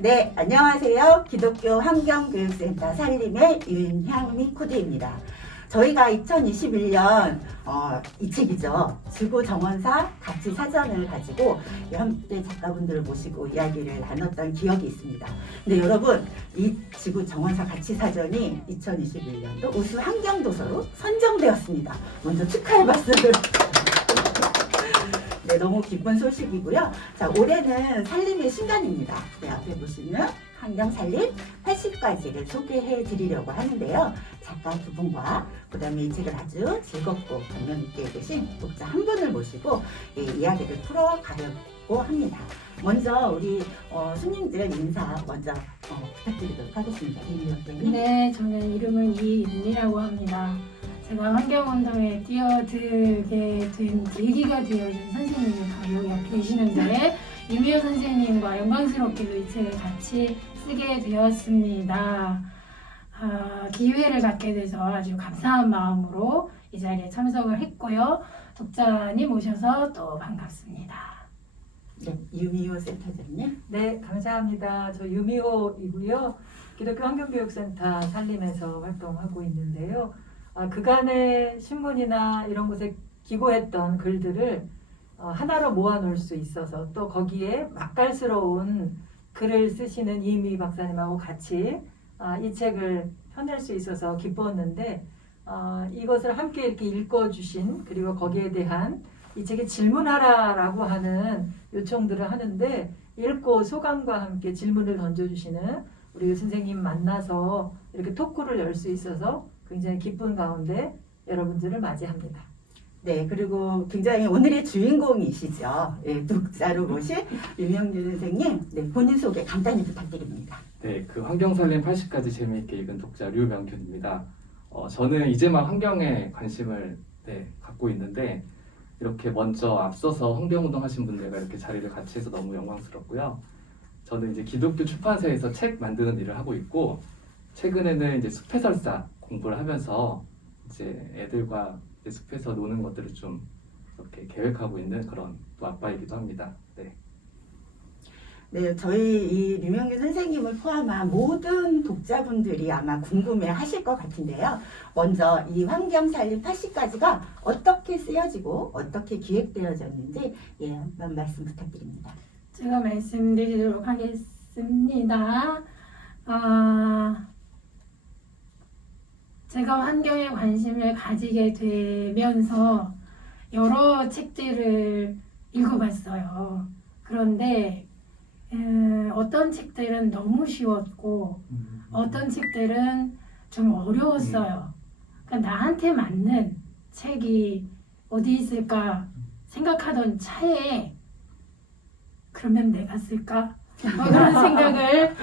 네, 안녕하세요. 기독교 환경교육센터 살림의 윤향미 코디입니다. 저희가 2021년 이 책이죠. 지구정원사 가치 사전을 가지고 함께 작가분들을 모시고 이야기를 나눴던 기억이 있습니다. 근데 여러분, 이 지구정원사 가치 사전이 2021년도 우수 환경도서로 선정되었습니다. 먼저 축하의 박수를. 네, 너무 기쁜 소식이고요. 자, 올해는 살림의 신간입니다. 네, 앞에 보시면 환경살림 80가지를 소개해 드리려고 하는데요. 작가 두 분과 그 다음에 이 책을 아주 즐겁고 감명 있게 읽으신 독자 한 분을 모시고 이야기를 풀어가려고 합니다. 먼저 우리 손님들 인사 먼저 부탁드리도록 하겠습니다. 이은님. 네, 저는 이름은 이은이라고 합니다. 제가 환경운동에 뛰어들게 된 계기가 되어준 선생님이 바로 여기 옆에 계시는데 유미호 선생님과 영광스럽게도 이 책을 같이 쓰게 되었습니다. 기회를 갖게 돼서 아주 감사한 마음으로 이 자리에 참석을 했고요. 독자님 오셔서 또 반갑습니다. 네, 유미호 센터장님. 네, 감사합니다. 저 유미호이고요. 기독교 환경교육센터 살림에서 활동하고 있는데요. 그간의 신문이나 이런 곳에 기고했던 글들을 하나로 모아놓을 수 있어서 또 거기에 맛깔스러운 글을 쓰시는 이미 박사님하고 같이 이 책을 펴낼 수 있어서 기뻤는데 이것을 함께 이렇게 읽어주신 그리고 거기에 대한 이 책에 질문하라라고 하는 요청들을 하는데 읽고 소감과 함께 질문을 던져주시는 우리 선생님 만나서 이렇게 토크를 열 수 있어서 굉장히 기쁜 가운데 여러분들을 맞이합니다. 네, 그리고 굉장히 오늘의 주인공이시죠. 네, 독자로 모신 윤영준 선생님, 네, 본인 소개 간단히 부탁드립니다. 네, 그 환경살림 80가지 재미있게 읽은 독자 류명균입니다. 저는 이제 막 환경에 관심을 갖고 있는데 이렇게 먼저 앞서서 환경운동 하신 분들과 이렇게 자리를 같이 해서 너무 영광스럽고요. 저는 이제 기독교 출판사에서 책 만드는 일을 하고 있고 최근에는 이제 숲해설사 공부를 하면서 이제 애들과 이제 숲에서 노는 것들을 좀 이렇게 계획하고 있는 그런 또 아빠이기도 합니다. 네. 네, 저희 이 류명균 선생님을 포함한 모든 독자분들이 아마 궁금해 하실 것 같은데요. 먼저 이 환경살림 80가지가 어떻게 쓰여지고 어떻게 기획되어졌는지 한번 말씀 부탁드립니다. 제가 말씀드리도록 하겠습니다. 제가 환경에 관심을 가지게 되면서 여러 책들을 읽어봤어요. 그런데 어떤 책들은 너무 쉬웠고 어떤 책들은 좀 어려웠어요. 그러니까 나한테 맞는 책이 어디 있을까 생각하던 차에 그러면 내가 쓸까? 그런 생각을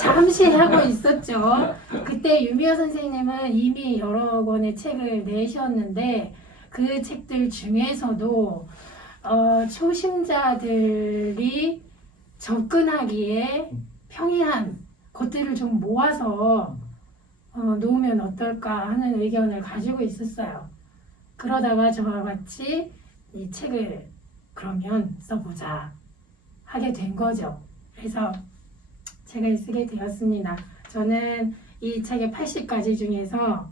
잠시 하고 있었죠. 그때 유미호 선생님은 이미 여러 권의 책을 내셨는데 그 책들 중에서도 초심자들이 접근하기에 평이한 것들을 좀 모아서 놓으면 어떨까 하는 의견을 가지고 있었어요. 그러다가 저와 같이 이 책을 그러면 써보자 하게 된 거죠. 그래서 책을 쓰게 되었습니다. 저는 이 책의 80가지 중에서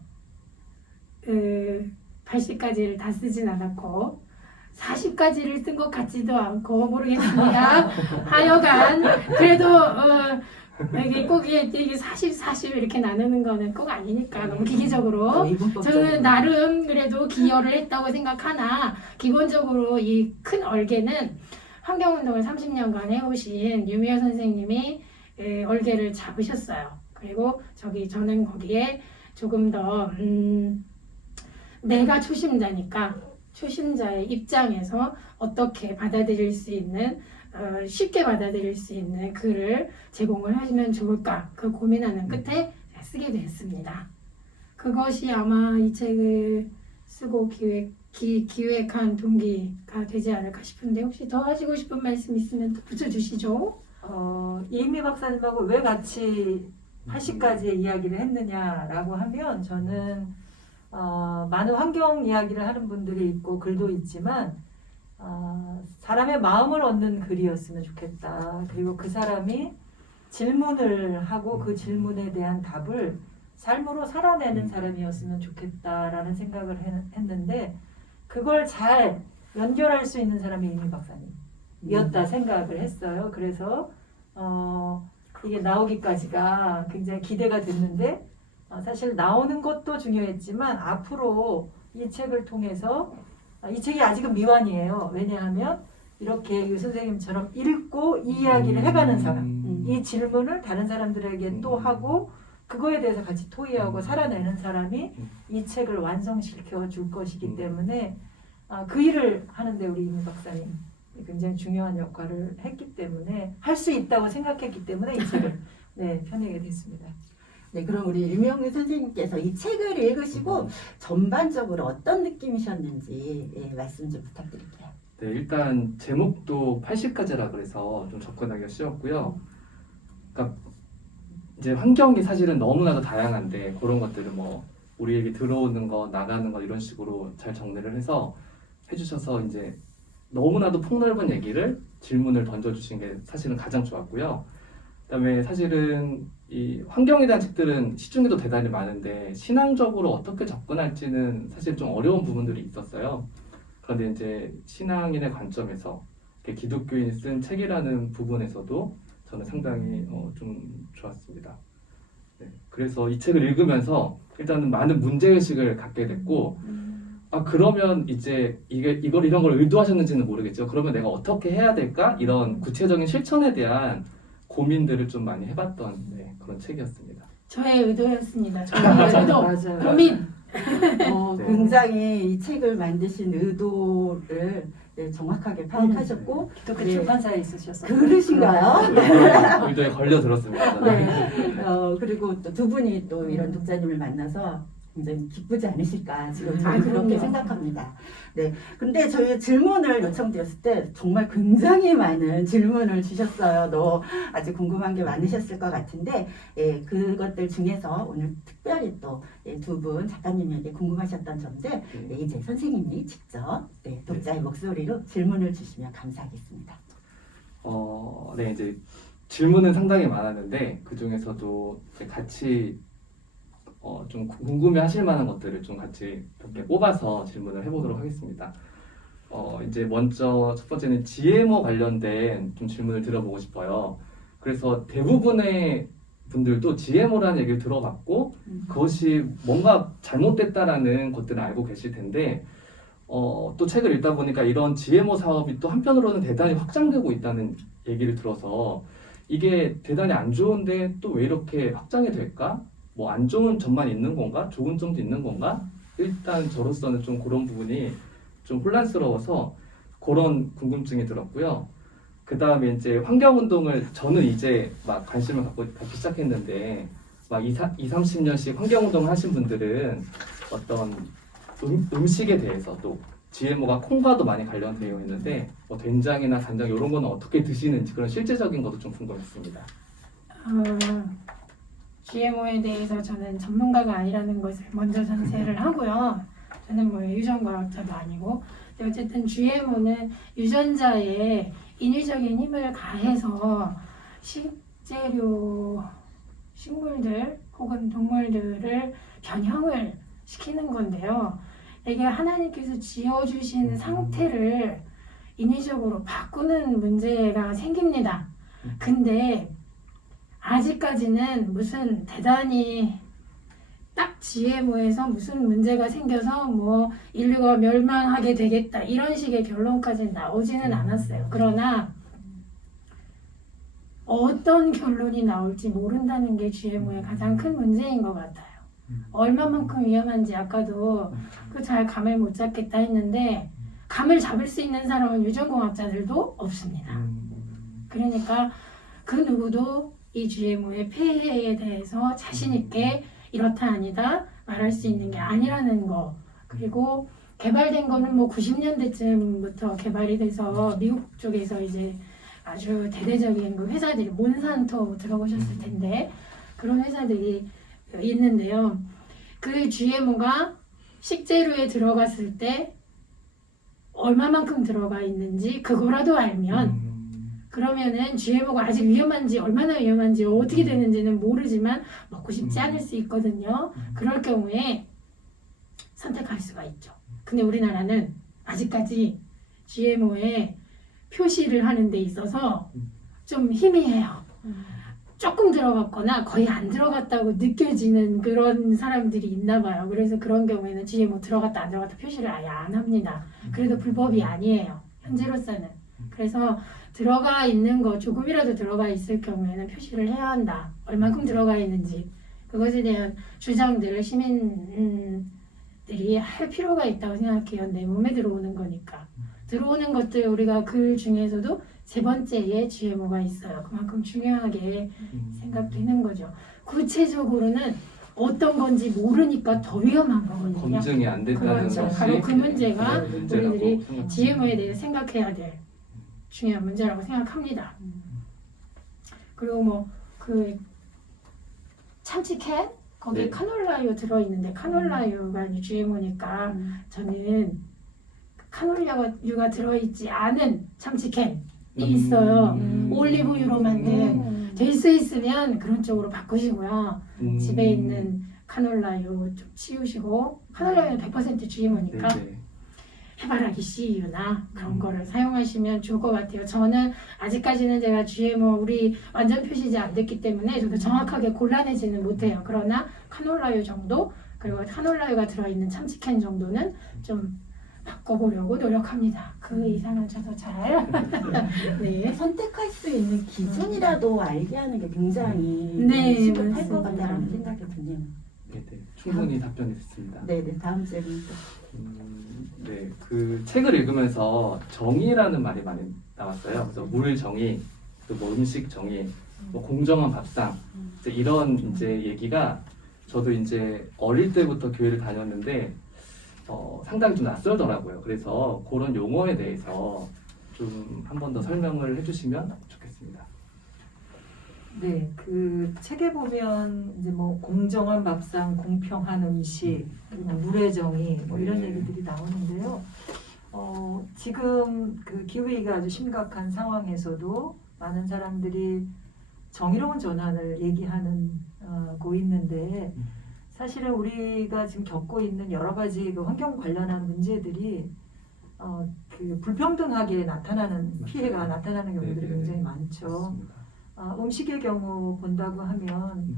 80가지를 다 쓰진 않았고 40가지를 쓴 것 같지도 않고 모르겠습니다. 하여간 그래도 이게 꼭 이게 40 이렇게 나누는 거는 꼭 아니니까 너무 기계적으로 저는 나름 그래도 기여를 했다고 생각하나 기본적으로 이 큰 얼개는 환경운동을 30년간 해오신 유미호 선생님이 얼개를 잡으셨어요. 그리고 저는 거기에 조금 더 내가 초심자니까 초심자의 입장에서 어떻게 받아들일 수 있는 쉽게 받아들일 수 있는 글을 제공을 하시면 좋을까 그 고민하는 끝에 쓰게 되었습니다. 그것이 아마 이 책을 쓰고 기획한 동기가 되지 않을까 싶은데 혹시 더 하시고 싶은 말씀 있으면 또 붙여주시죠. 이미 박사님하고 왜 같이 80가지의 이야기를 했느냐라고 하면 저는 많은 환경 이야기를 하는 분들이 있고 글도 있지만 사람의 마음을 얻는 글이었으면 좋겠다. 그리고 그 사람이 질문을 하고 그 질문에 대한 답을 삶으로 살아내는 사람이었으면 좋겠다라는 생각을 했는데 그걸 잘 연결할 수 있는 사람이 이미 박사님이었다 생각을 했어요. 그래서 이게 나오기까지가 굉장히 기대가 됐는데 사실 나오는 것도 중요했지만 앞으로 이 책을 통해서 이 책이 아직은 미완이에요. 왜냐하면 이렇게 유 선생님처럼 읽고 이 이야기를 해가는 사람, 이 질문을 다른 사람들에게 또 하고 그거에 대해서 같이 토의하고 살아내는 사람이 이 책을 완성시켜 줄 것이기 때문에 그 일을 하는데 우리 이미 박사님 굉장히 중요한 역할을 했기 때문에 할 수 있다고 생각했기 때문에 이 책을 펴내게 됐습니다. 네, 그럼 우리 유명희 선생님께서 이 책을 읽으시고 전반적으로 어떤 느낌이셨는지 말씀 좀 부탁드릴게요. 네, 일단 제목도 80가지라 그래서 좀 접근하기가 쉬웠고요. 그러니까 이제 환경이 사실은 너무나도 다양한데 그런 것들을 뭐 우리에게 들어오는 거, 나가는 거 이런 식으로 잘 정리를 해서 해주셔서 이제 너무나도 폭넓은 얘기를 질문을 던져주신 게 사실은 가장 좋았고요. 그다음에 사실은 이 환경에 대한 책들은 시중에도 대단히 많은데 신앙적으로 어떻게 접근할지는 사실 좀 어려운 부분들이 있었어요. 그런데 이제 신앙인의 관점에서 기독교인이 쓴 책이라는 부분에서도 저는 상당히 좀 좋았습니다. 네, 그래서 이 책을 읽으면서 일단은 많은 문제의식을 갖게 됐고 그러면 이제 이런 걸 의도하셨는지는 모르겠죠. 그러면 내가 어떻게 해야 될까? 이런 구체적인 실천에 대한 고민들을 좀 많이 해봤던 그런 책이었습니다. 저의 의도였습니다. 저의 의도, 맞아요. 고민. 네. 굉장히 이 책을 만드신 의도를 정확하게 파악하셨고 기독교 네. 출판사에 있으셨어요. 그러신가요? 의도에 걸려들었습니다. 저는. 네. 그리고 또 두 분이 또 이런 독자님을 만나서 굉장히 기쁘지 않으실까 지금 저는 그렇게 그럼요. 생각합니다. 네. 근데 저희 질문을 요청드렸을 때 정말 굉장히 많은 질문을 주셨어요. 아주 궁금한 게 많으셨을 것 같은데 그것들 중에서 오늘 특별히 또 두 분 작가님에게 궁금하셨던 점들 이제 선생님이 직접 독자의 목소리로 질문을 주시면 감사하겠습니다. 네, 이제 질문은 상당히 많았는데 그 중에서도 같이 좀 궁금해하실 만한 것들을 좀 같이 이렇게 뽑아서 질문을 해보도록 하겠습니다. 이제 먼저 첫 번째는 GMO 관련된 좀 질문을 드려보고 싶어요. 그래서 대부분의 분들도 GMO라는 얘기를 들어봤고 그것이 뭔가 잘못됐다라는 것들을 알고 계실 텐데 또 책을 읽다 보니까 이런 GMO 사업이 또 한편으로는 대단히 확장되고 있다는 얘기를 들어서 이게 대단히 안 좋은데 또 왜 이렇게 확장이 될까? 뭐 안 좋은 점만 있는 건가? 좋은 점도 있는 건가? 일단 저로서는 좀 그런 부분이 좀 혼란스러워서 그런 궁금증이 들었고요. 그 다음에 이제 환경운동을 저는 이제 막 관심을 갖기 시작했는데 막 30년씩 환경운동을 하신 분들은 어떤 음식에 대해서도 GMO가 콩과도 많이 관련되어 있는데 뭐 된장이나 간장 이런 거는 어떻게 드시는지 그런 실제적인 것도 좀 궁금했습니다. GMO에 대해서 저는 전문가가 아니라는 것을 먼저 전제를 하고요. 저는 뭐 유전과학자도 아니고 근데 어쨌든 GMO는 유전자에 인위적인 힘을 가해서 식재료, 식물들 혹은 동물들을 변형을 시키는 건데요. 이게 하나님께서 지어주신 상태를 인위적으로 바꾸는 문제가 생깁니다. 근데 아직까지는 무슨 대단히 딱 GMO에서 무슨 문제가 생겨서 뭐 인류가 멸망하게 되겠다 이런 식의 결론까지는 나오지는 않았어요. 그러나 어떤 결론이 나올지 모른다는 게 GMO의 가장 큰 문제인 것 같아요. 얼마만큼 위험한지 아까도 그 잘 감을 못 잡겠다 했는데 감을 잡을 수 있는 사람은 유전공학자들도 없습니다. 그러니까 그 누구도 이 GMO의 폐해에 대해서 자신 있게 이렇다 아니다 말할 수 있는 게 아니라는 거. 그리고 개발된 거는 뭐 90년대쯤부터 개발이 돼서 미국 쪽에서 이제 아주 대대적인 그 회사들이 몬산토 들어보셨을 텐데 그런 회사들이 있는데요. 그 GMO가 식재료에 들어갔을 때 얼마만큼 들어가 있는지 그거라도 알면 그러면은 GMO가 아직 위험한지 얼마나 위험한지 어떻게 되는지는 모르지만 먹고 싶지 음. 않을 수 있거든요. 그럴 경우에 선택할 수가 있죠. 근데 우리나라는 아직까지 GMO에 표시를 하는 데 있어서 좀 희미해요. 조금 들어갔거나 거의 안 들어갔다고 느껴지는 그런 사람들이 있나 봐요. 그래서 그런 경우에는 GMO 들어갔다 안 들어갔다 표시를 아예 안 합니다. 그래도 불법이 아니에요. 현재로서는. 그래서 들어가 있는 거 조금이라도 들어가 있을 경우에는 표시를 해야 한다. 얼만큼 들어가 있는지 그것에 대한 주장들을 시민들이 할 필요가 있다고 생각해요. 내 몸에 들어오는 거니까. 들어오는 것들 우리가 글 중에서도 세 번째에 GMO가 있어요. 그만큼 중요하게 생각되는 거죠. 구체적으로는 어떤 건지 모르니까 더 위험한 거거든요. 검증이 안 된다는 그렇죠. 것이 바로 그 문제가 네, 문제라고 우리들이 생각합니다. GMO에 대해 생각해야 될 중요한 문제라고 생각합니다. 그리고 뭐 그 참치캔 거기에 네. 카놀라유 들어있는데 카놀라유가 이제 GMO니까 저는 카놀라유가 들어있지 않은 참치캔이 있어요. 올리브유로 만든 될 수 있으면 그런 쪽으로 바꾸시고요. 집에 있는 카놀라유 좀 치우시고 카놀라유는 100% GMO니까 네네. 해바라기 씨유나 그런 거를 사용하시면 좋을 것 같아요. 저는 아직까지는 제가 GMO 우리 완전 표시지 안 됐기 때문에 저도 정확하게 골라내지는 못해요. 그러나 카놀라유 정도 그리고 카놀라유가 들어있는 참치캔 정도는 좀 바꿔보려고 노력합니다. 그 이상은 저도 잘 네. 선택할 수 있는 기준이라도 알게 하는 게 굉장히 네, 시급할 맞습니다. 것 같다는 생각이 드네요. 네네. 충분히 답변이 됐습니다. 네네, 다음 질문. 네, 그 책을 읽으면서 정의라는 말이 많이 나왔어요. 그래서 물 정의, 또 뭐 음식 정의, 뭐 공정한 밥상 이제 이런 이제 얘기가 저도 이제 어릴 때부터 교회를 다녔는데 상당히 좀 낯설더라고요. 그래서 그런 용어에 대해서 좀 한 번 더 설명을 해주시면 좋겠습니다. 네, 그 책에 보면 이제 뭐 공정한 밥상, 공평한 음식, 그리고 물의 정의 뭐 이런 네. 얘기들이 나오는데요. 지금 그 기후위기가 아주 심각한 상황에서도 많은 사람들이 정의로운 전환을 얘기하고 있는데 사실은 우리가 지금 겪고 있는 여러 가지 그 환경 관련한 문제들이 그 불평등하게 나타나는 피해가 나타나는 경우들이 네네. 굉장히 많죠. 맞습니다. 음식의 경우 본다고 하면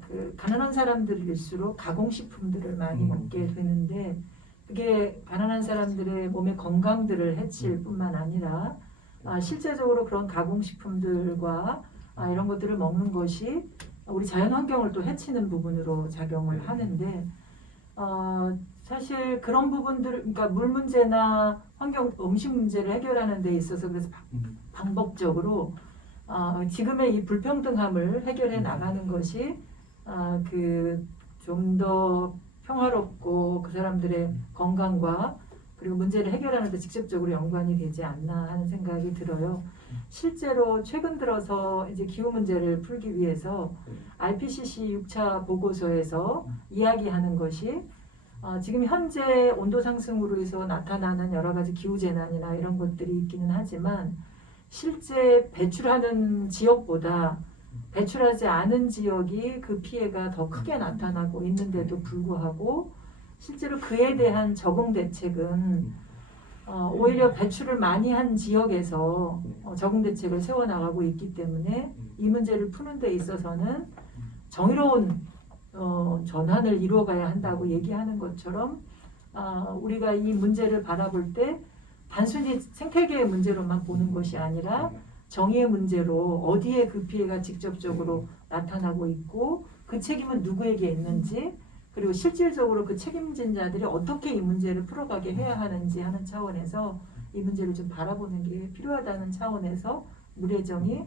그 가난한 사람들일수록 가공식품들을 많이 먹게 되는데 그게 가난한 사람들의 몸의 건강들을 해칠 뿐만 아니라 실제적으로 그런 가공식품들과 이런 것들을 먹는 것이 우리 자연 환경을 또 해치는 부분으로 작용을 하는데 사실 그런 부분들 그러니까 물 문제나 환경 음식 문제를 해결하는 데 있어서 그래서 방법적으로 지금의 이 불평등함을 해결해 나가는 것이 그 좀 더 평화롭고 그 사람들의 건강과 그리고 문제를 해결하는 데 직접적으로 연관이 되지 않나 하는 생각이 들어요. 실제로 최근 들어서 이제 기후 문제를 풀기 위해서 IPCC 6차 보고서에서 이야기하는 것이 지금 현재 온도 상승으로 해서 나타나는 여러 가지 기후 재난이나 이런 것들이 있기는 하지만 실제 배출하는 지역보다 배출하지 않은 지역이 그 피해가 더 크게 나타나고 있는데도 불구하고 실제로 그에 대한 적응 대책은 오히려 배출을 많이 한 지역에서 적응 대책을 세워나가고 있기 때문에 이 문제를 푸는 데 있어서는 정의로운 전환을 이루어가야 한다고 얘기하는 것처럼 우리가 이 문제를 바라볼 때 단순히 생태계의 문제로만 보는 것이 아니라 정의의 문제로 어디에 그 피해가 직접적으로 나타나고 있고 그 책임은 누구에게 있는지 그리고 실질적으로 그 책임진 자들이 어떻게 이 문제를 풀어가게 해야 하는지 하는 차원에서 이 문제를 좀 바라보는 게 필요하다는 차원에서 물의 정의,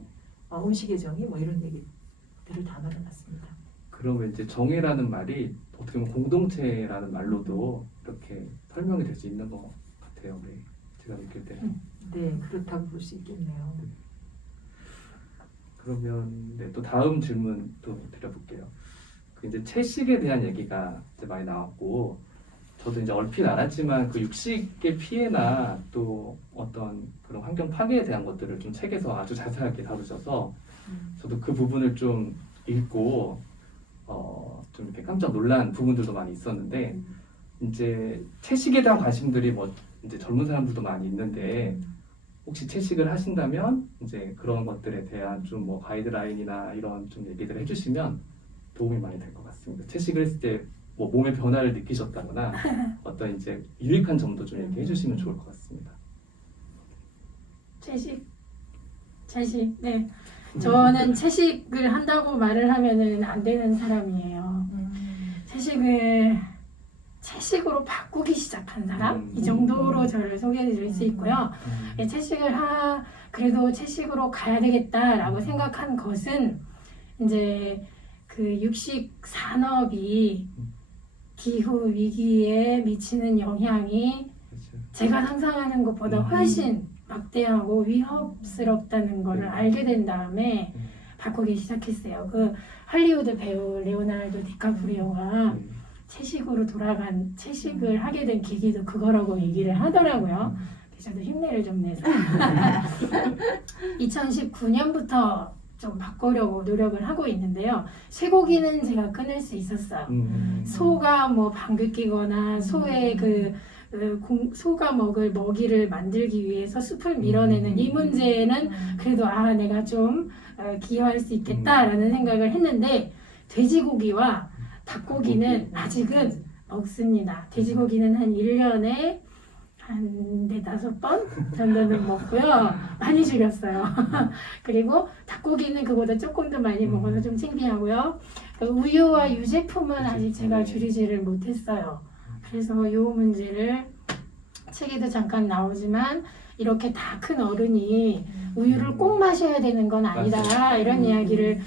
음식의 정의 뭐 이런 얘기들을 담아놨습니다. 그러면 이제 정의라는 말이 어떻게 보면 공동체라는 말로도 이렇게 설명이 될 수 있는 것 같아요. 네, 제가 느낄 때는. 네, 그렇다고 볼 수 있겠네요. 그러면 네, 또 다음 질문 또 드려볼게요. 그 이제 채식에 대한 얘기가 이제 많이 나왔고 저도 이제 얼핏 알았지만 그 육식의 피해나 또 어떤 그런 환경 파괴에 대한 것들을 좀 책에서 아주 자세하게 다루셔서 저도 그 부분을 좀 읽고 좀 이렇게 깜짝 놀란 부분들도 많이 있었는데 이제 채식에 대한 관심들이 뭐 이제 젊은 사람들도 많이 있는데 혹시 채식을 하신다면 이제 그런 것들에 대한 좀 뭐 가이드라인이나 이런 좀 얘기들을 해주시면 도움이 많이 될 것 같습니다. 채식을 했을 때 뭐 몸의 변화를 느끼셨다거나 어떤 이제 유익한 점도 좀 얘기해 주시면 좋을 것 같습니다. 채식. 네. 저는 채식을 한다고 말을 하면은 안 되는 사람이에요. 채식으로 바꾸기 시작한 사람? 이 정도로 저를 소개해 드릴 수 있고요. 그래도 채식으로 가야 되겠다라고 생각한 것은 이제 그 육식 산업이 기후 위기에 미치는 영향이 그렇죠. 제가 상상하는 것보다 훨씬 막대하고 위협스럽다는 거를 알게 된 다음에 바꾸기 시작했어요. 그 할리우드 배우 레오나르도 디카프리오가 채식을 하게 된 계기도 그거라고 얘기를 하더라고요. 그래서 저도 힘내를 좀 내서 2019년부터 좀 바꾸려고 노력을 하고 있는데요. 쇠고기는 제가 끊을 수 있었어요. 소가 뭐 방귀 뀌거나 소의 소가 먹을 먹이를 만들기 위해서 숲을 밀어내는 이 문제는 그래도 내가 좀 기여할 수 있겠다라는 생각을 했는데 돼지고기와 닭고기는 아직은 먹습니다. 돼지고기는 한 1년에 한 4-5번 정도는 먹고요. 많이 줄였어요. 그리고 닭고기는 그보다 조금 더 많이 먹어서 좀 창피하고요. 우유와 유제품은 아직 제가 줄이지를 못했어요. 그래서 이 문제를 책에도 잠깐 나오지만 이렇게 다 큰 어른이 우유를 꼭 마셔야 되는 건 아니다. 이런 이야기를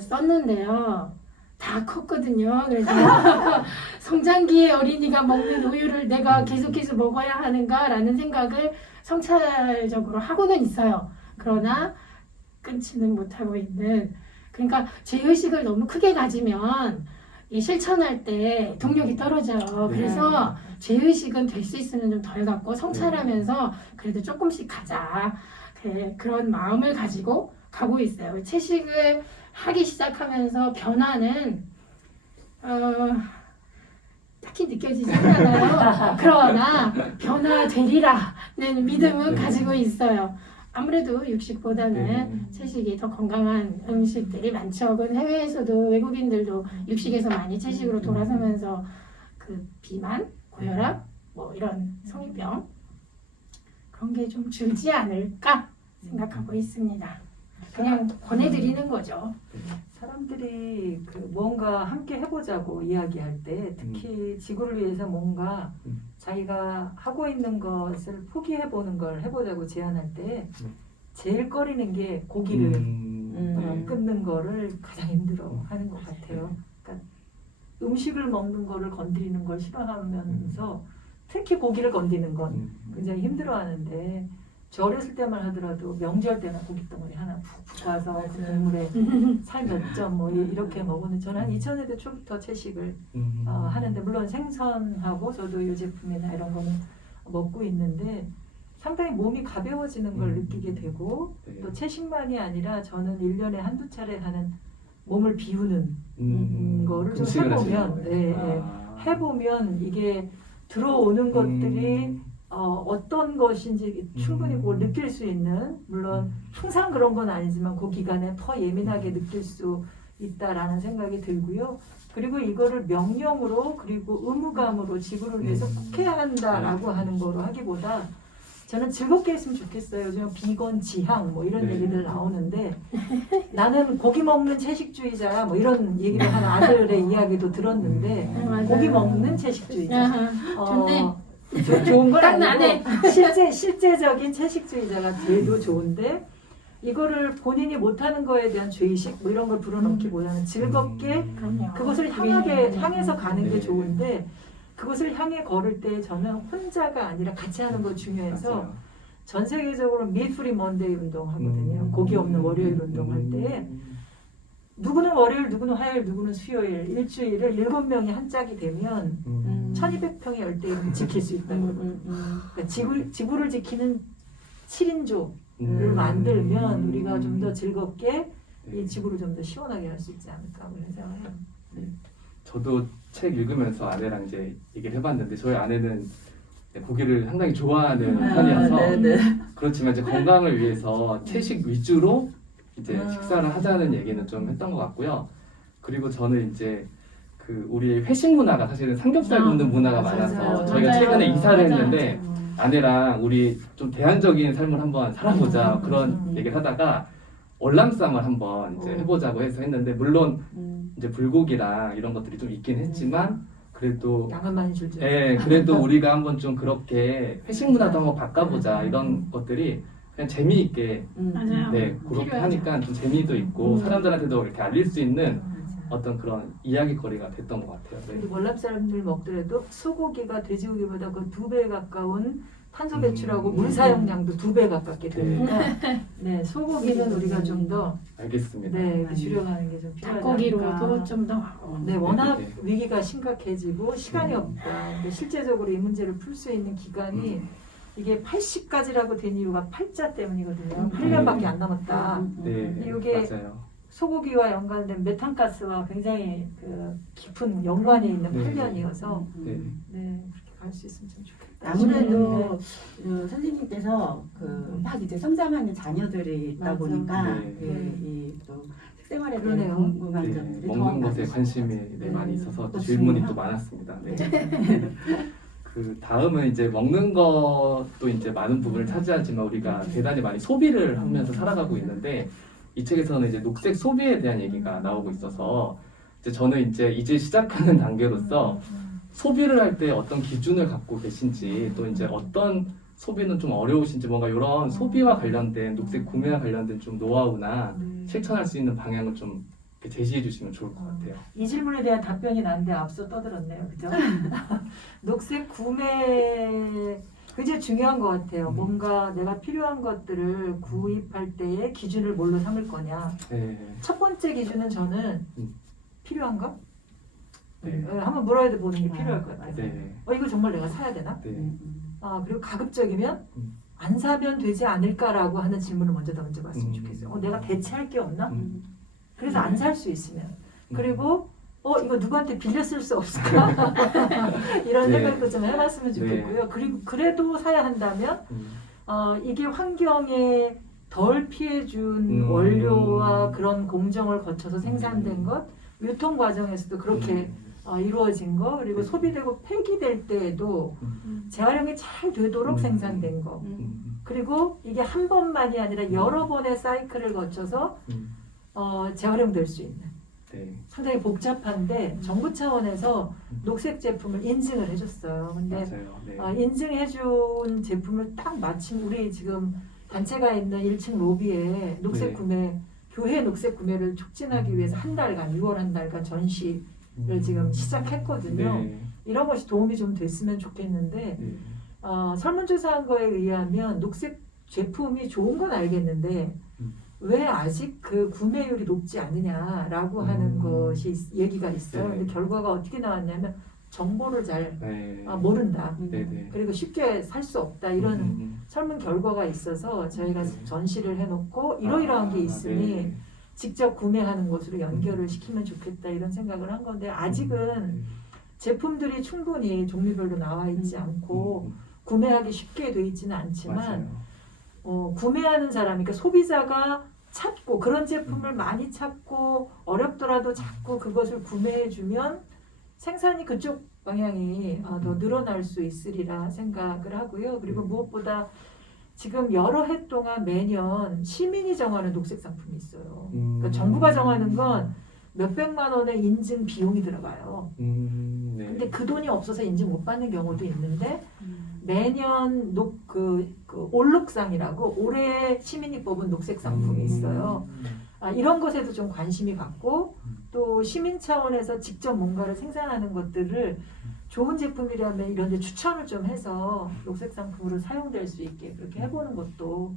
썼는데요. 다 컸거든요. 그래서 성장기의 어린이가 먹는 우유를 내가 계속해서 먹어야 하는가라는 생각을 성찰적으로 하고는 있어요. 그러나 끊지는 못하고 있는. 그러니까 제의식을 너무 크게 가지면 이 실천할 때 동력이 떨어져요. 그래서 제의식은 될 수 있으면 좀 덜 갖고 성찰하면서 그래도 조금씩 가자. 그런 마음을 가지고 가고 있어요. 채식을 하기 시작하면서 변화는 딱히 느껴지지 않아요. 그러나 변화되리라는 믿음은 가지고 있어요. 아무래도 육식보다는 채식이 더 건강한 음식들이 많죠. 그건 해외에서도 외국인들도 육식에서 많이 채식으로 돌아서면서 그 비만, 고혈압, 뭐 이런 성인병 그런 게 좀 줄지 않을까 생각하고 있습니다. 그냥 권해드리는 거죠. 사람들이 뭔가 함께 해보자고 이야기할 때 특히 지구를 위해서 뭔가 자기가 하고 있는 것을 포기해보는 걸 해보자고 제안할 때 제일 꺼리는 게 고기를 끊는 거를 가장 힘들어 하는 것 같아요. 그러니까 음식을 먹는 거를 건드리는 걸 싫어하면서 특히 고기를 건드리는 건 굉장히 힘들어 하는데 저 어렸을 때만 하더라도 명절 때나 고깃덩어리 하나 푹 가서 그 국물에 살 몇 점 뭐 이렇게 먹었는데 저는 한 2000년대 초부터 채식을 하는데 물론 생선하고 저도 유제품이나 이런 거는 먹고 있는데 상당히 몸이 가벼워지는 걸 느끼게 되고 또 채식만이 아니라 저는 1년에 한두 차례 하는 몸을 비우는 거를 좀 해보면 해보면 이게 들어오는 것들이 어떤 것인지 충분히 그걸 느낄 수 있는 물론 항상 그런 건 아니지만 그 기간에 더 예민하게 느낄 수 있다라는 생각이 들고요. 그리고 이거를 명령으로 그리고 의무감으로 지구를 위해서 꼭 해야 한다라고 하는 거로 하기보다 저는 즐겁게 했으면 좋겠어요. 요즘 비건 지향 뭐 이런 얘기들 나오는데 나는 고기 먹는 채식주의자야 뭐 이런 얘기를 하는 아들의 이야기도 들었는데 고기 먹는 채식주의자. 좋네. 좋은 건 딱 아니고 나네. 실제적인 채식주의자가 돼도 좋은데 이거를 본인이 못하는 거에 대한 죄의식 뭐 이런 걸 불어넣기보다는 즐겁게 그것을 향해서 가는 게 좋은데 그것을 향해 걸을 때 저는 혼자가 아니라 같이 하는 거 중요해서 전 세계적으로 미트프리 먼데이 운동하거든요. 고기 없는 월요일 운동할 때 누구는 월요일, 누구는 화요일, 누구는 수요일 일주일을 7명이 한 짝이 되면 1200평의 열대를 지킬 수 있다고. 그러니까 지구를 지키는 7인조를 만들면 우리가 좀 더 즐겁게 이 지구를 좀 더 시원하게 할 수 있지 않을까 그런 생각을 해요. 저도 책 읽으면서 아내랑 이제 얘기를 해봤는데 저희 아내는 고기를 상당히 좋아하는 편이어서 그렇지만 이제 건강을 위해서 채식 위주로 이제 식사를 하자는 얘기는 좀 했던 것 같고요. 그리고 저는 이제 그 우리 회식 문화가 사실은 삼겹살 굽는 문화가 많아서 저희가 최근에 이사를 했는데 아내랑 우리 좀 대안적인 삶을 한번 살아보자 그런 얘기를 하다가 월남쌈을 한번 이제 해보자고 해서 했는데 물론 이제 불고기랑 이런 것들이 좀 있긴 했지만 그래도 양은 많이 줄죠. 그래도 우리가 한번 좀 그렇게 회식 문화도 한번 바꿔보자 이런 것들이 그냥 재미있게 맞아요. 그렇게 필요하죠. 하니까 좀 재미도 있고 사람들한테도 이렇게 알릴 수 있는 어떤 그런 이야기거리가 됐던 것 같아요. 그리고 월남 사람들 먹더라도 소고기가 돼지고기보다 그 2배 가까운 탄소 배출하고 물 사용량도 2배 가깝게 되니까 네, 소고기는 우리가 좀 더 알겠습니다. 줄여가는 게 좀 필요하다. 닭고기로도 좀 더. 네, 워낙 위기가 심각해지고 시간이 없다. 근데 실제적으로 이 문제를 풀 수 있는 기간이 이게 80까지라고 된 이유가 8자 때문이거든요. 8년밖에 안 남았다. 네, 이게 맞아요. 소고기와 연관된 메탄가스와 굉장히 그 깊은 연관이 있는 8년이어서 네. 그렇게 갈 수 있으면 참 좋겠다. 아무래도 선생님께서 막 이제 성장하는 자녀들이 있다 맞아. 보니까 네. 또 식생활에 대한 그러네요. 궁금한 네, 점들이 먹는 더 것에 많으시죠. 관심이 많이 있어서 또 질문이 중요해요. 또 많았습니다. 네. 그 다음은 이제 먹는 것도 이제 많은 부분을 차지하지만 우리가 대단히 많이 소비를 하면서 살아가고 있는데 이 책에서는 이제 녹색 소비에 대한 얘기가 나오고 있어서 이제 저는 이제 시작하는 단계로서 소비를 할 때 어떤 기준을 갖고 계신지 또 이제 어떤 소비는 좀 어려우신지 뭔가 이런 소비와 관련된 녹색 구매와 관련된 좀 노하우나 실천할 수 있는 방향을 좀 이렇게 제시해 주시면 좋을 것 같아요. 이 질문에 대한 답변이 난데 앞서 떠들었네요. 그죠? 녹색 구매 굉장히 중요한 것 같아요. 뭔가 내가 필요한 것들을 구입할 때의 기준을 뭘로 삼을 거냐. 네. 첫 번째 기준은 저는 필요한가? 네. 한번 물어야 보는 게 필요할 것 같아요. 네. 이거 정말 내가 사야 되나? 네. 그리고 가급적이면 안 사면 되지 않을까라고 하는 질문을 먼저 던져봤으면 좋겠어요. 내가 대체할 게 없나? 그래서 안 살 수 있으면. 그리고 이거 누구한테 빌려 쓸 수 없을까? 이런 네. 생각도 좀 해봤으면 좋겠고요. 그리고 그래도 사야 한다면 이게 환경에 덜 피해준 원료와 그런 공정을 거쳐서 생산된 것, 유통 과정에서도 그렇게 이루어진 거, 그리고 소비되고 폐기될 때에도 재활용이 잘 되도록 생산된 거, 그리고 이게 한 번만이 아니라 여러 번의 사이클을 거쳐서 재활용될 수 있는 네. 상당히 복잡한데 정부 차원에서 녹색 제품을 인증을 해줬어요. 근데 맞아요. 네. 인증해준 제품을 딱 마침 우리 지금 단체가 있는 1층 로비에 녹색 네. 구매, 교회 녹색 구매를 촉진하기 위해서 한 달간, 6월 한 달간 전시를 지금 시작했거든요. 네. 이런 것이 도움이 좀 됐으면 좋겠는데 네. 설문조사한 거에 의하면 녹색 제품이 좋은 건 알겠는데 왜 아직 그 구매율이 높지 않느냐라고 하는 것이 얘기가 있어요. 네. 근데 결과가 어떻게 나왔냐면 정보를 잘 네. 모른다. 네. 그리고 쉽게 살 수 없다. 이런 설문 결과가 있어서 저희가 전시를 해놓고 이러이러한 게 있으니 네. 직접 구매하는 것으로 연결을 시키면 좋겠다 이런 생각을 한 건데 아직은 제품들이 충분히 종류별로 나와 있지 않고 구매하기 쉽게 돼 있지는 않지만 맞아요. 구매하는 사람, 그러니까 소비자가 찾고 그런 제품을 많이 찾고 어렵더라도 찾고 그것을 구매해주면 생산이 그쪽 방향이 더 늘어날 수 있으리라 생각을 하고요. 그리고 무엇보다 지금 여러 해 동안 매년 시민이 정하는 녹색 상품이 있어요. 그러니까 정부가 정하는 건 몇백만 원의 인증 비용이 들어가요. 네. 근데 그 돈이 없어서 인증 못 받는 경우도 있는데 매년 올록상이라고 올해 시민이 뽑은 녹색 상품이 있어요. 이런 것에도 좀 관심이 갖고 또 시민 차원에서 직접 뭔가를 생산하는 것들을 좋은 제품이라면 이런 데 추천을 좀 해서 녹색 상품으로 사용될 수 있게 그렇게 해보는 것도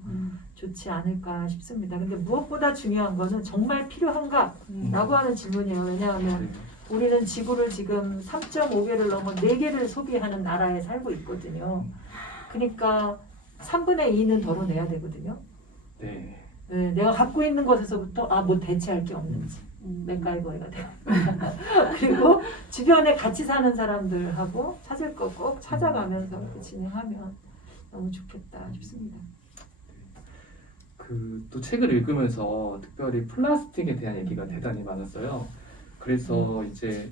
좋지 않을까 싶습니다. 근데 무엇보다 중요한 거는 정말 필요한가? 라고 하는 질문이에요. 왜냐하면 우리는 지구를 지금 3.5개를 넘어 4개를 소비하는 나라에 살고 있거든요. 그러니까 3분의 2는 덜어내야 되거든요. 네. 네, 내가 갖고 있는 것에서부터 뭐 대체할 게 없는지 맥가이버가 돼요. 그리고 주변에 같이 사는 사람들하고 찾을 거 꼭 찾아가면서 이렇게 진행하면 너무 좋겠다 싶습니다. 그 또 책을 읽으면서 특별히 플라스틱에 대한 얘기가 대단히 많았어요. 그래서 이제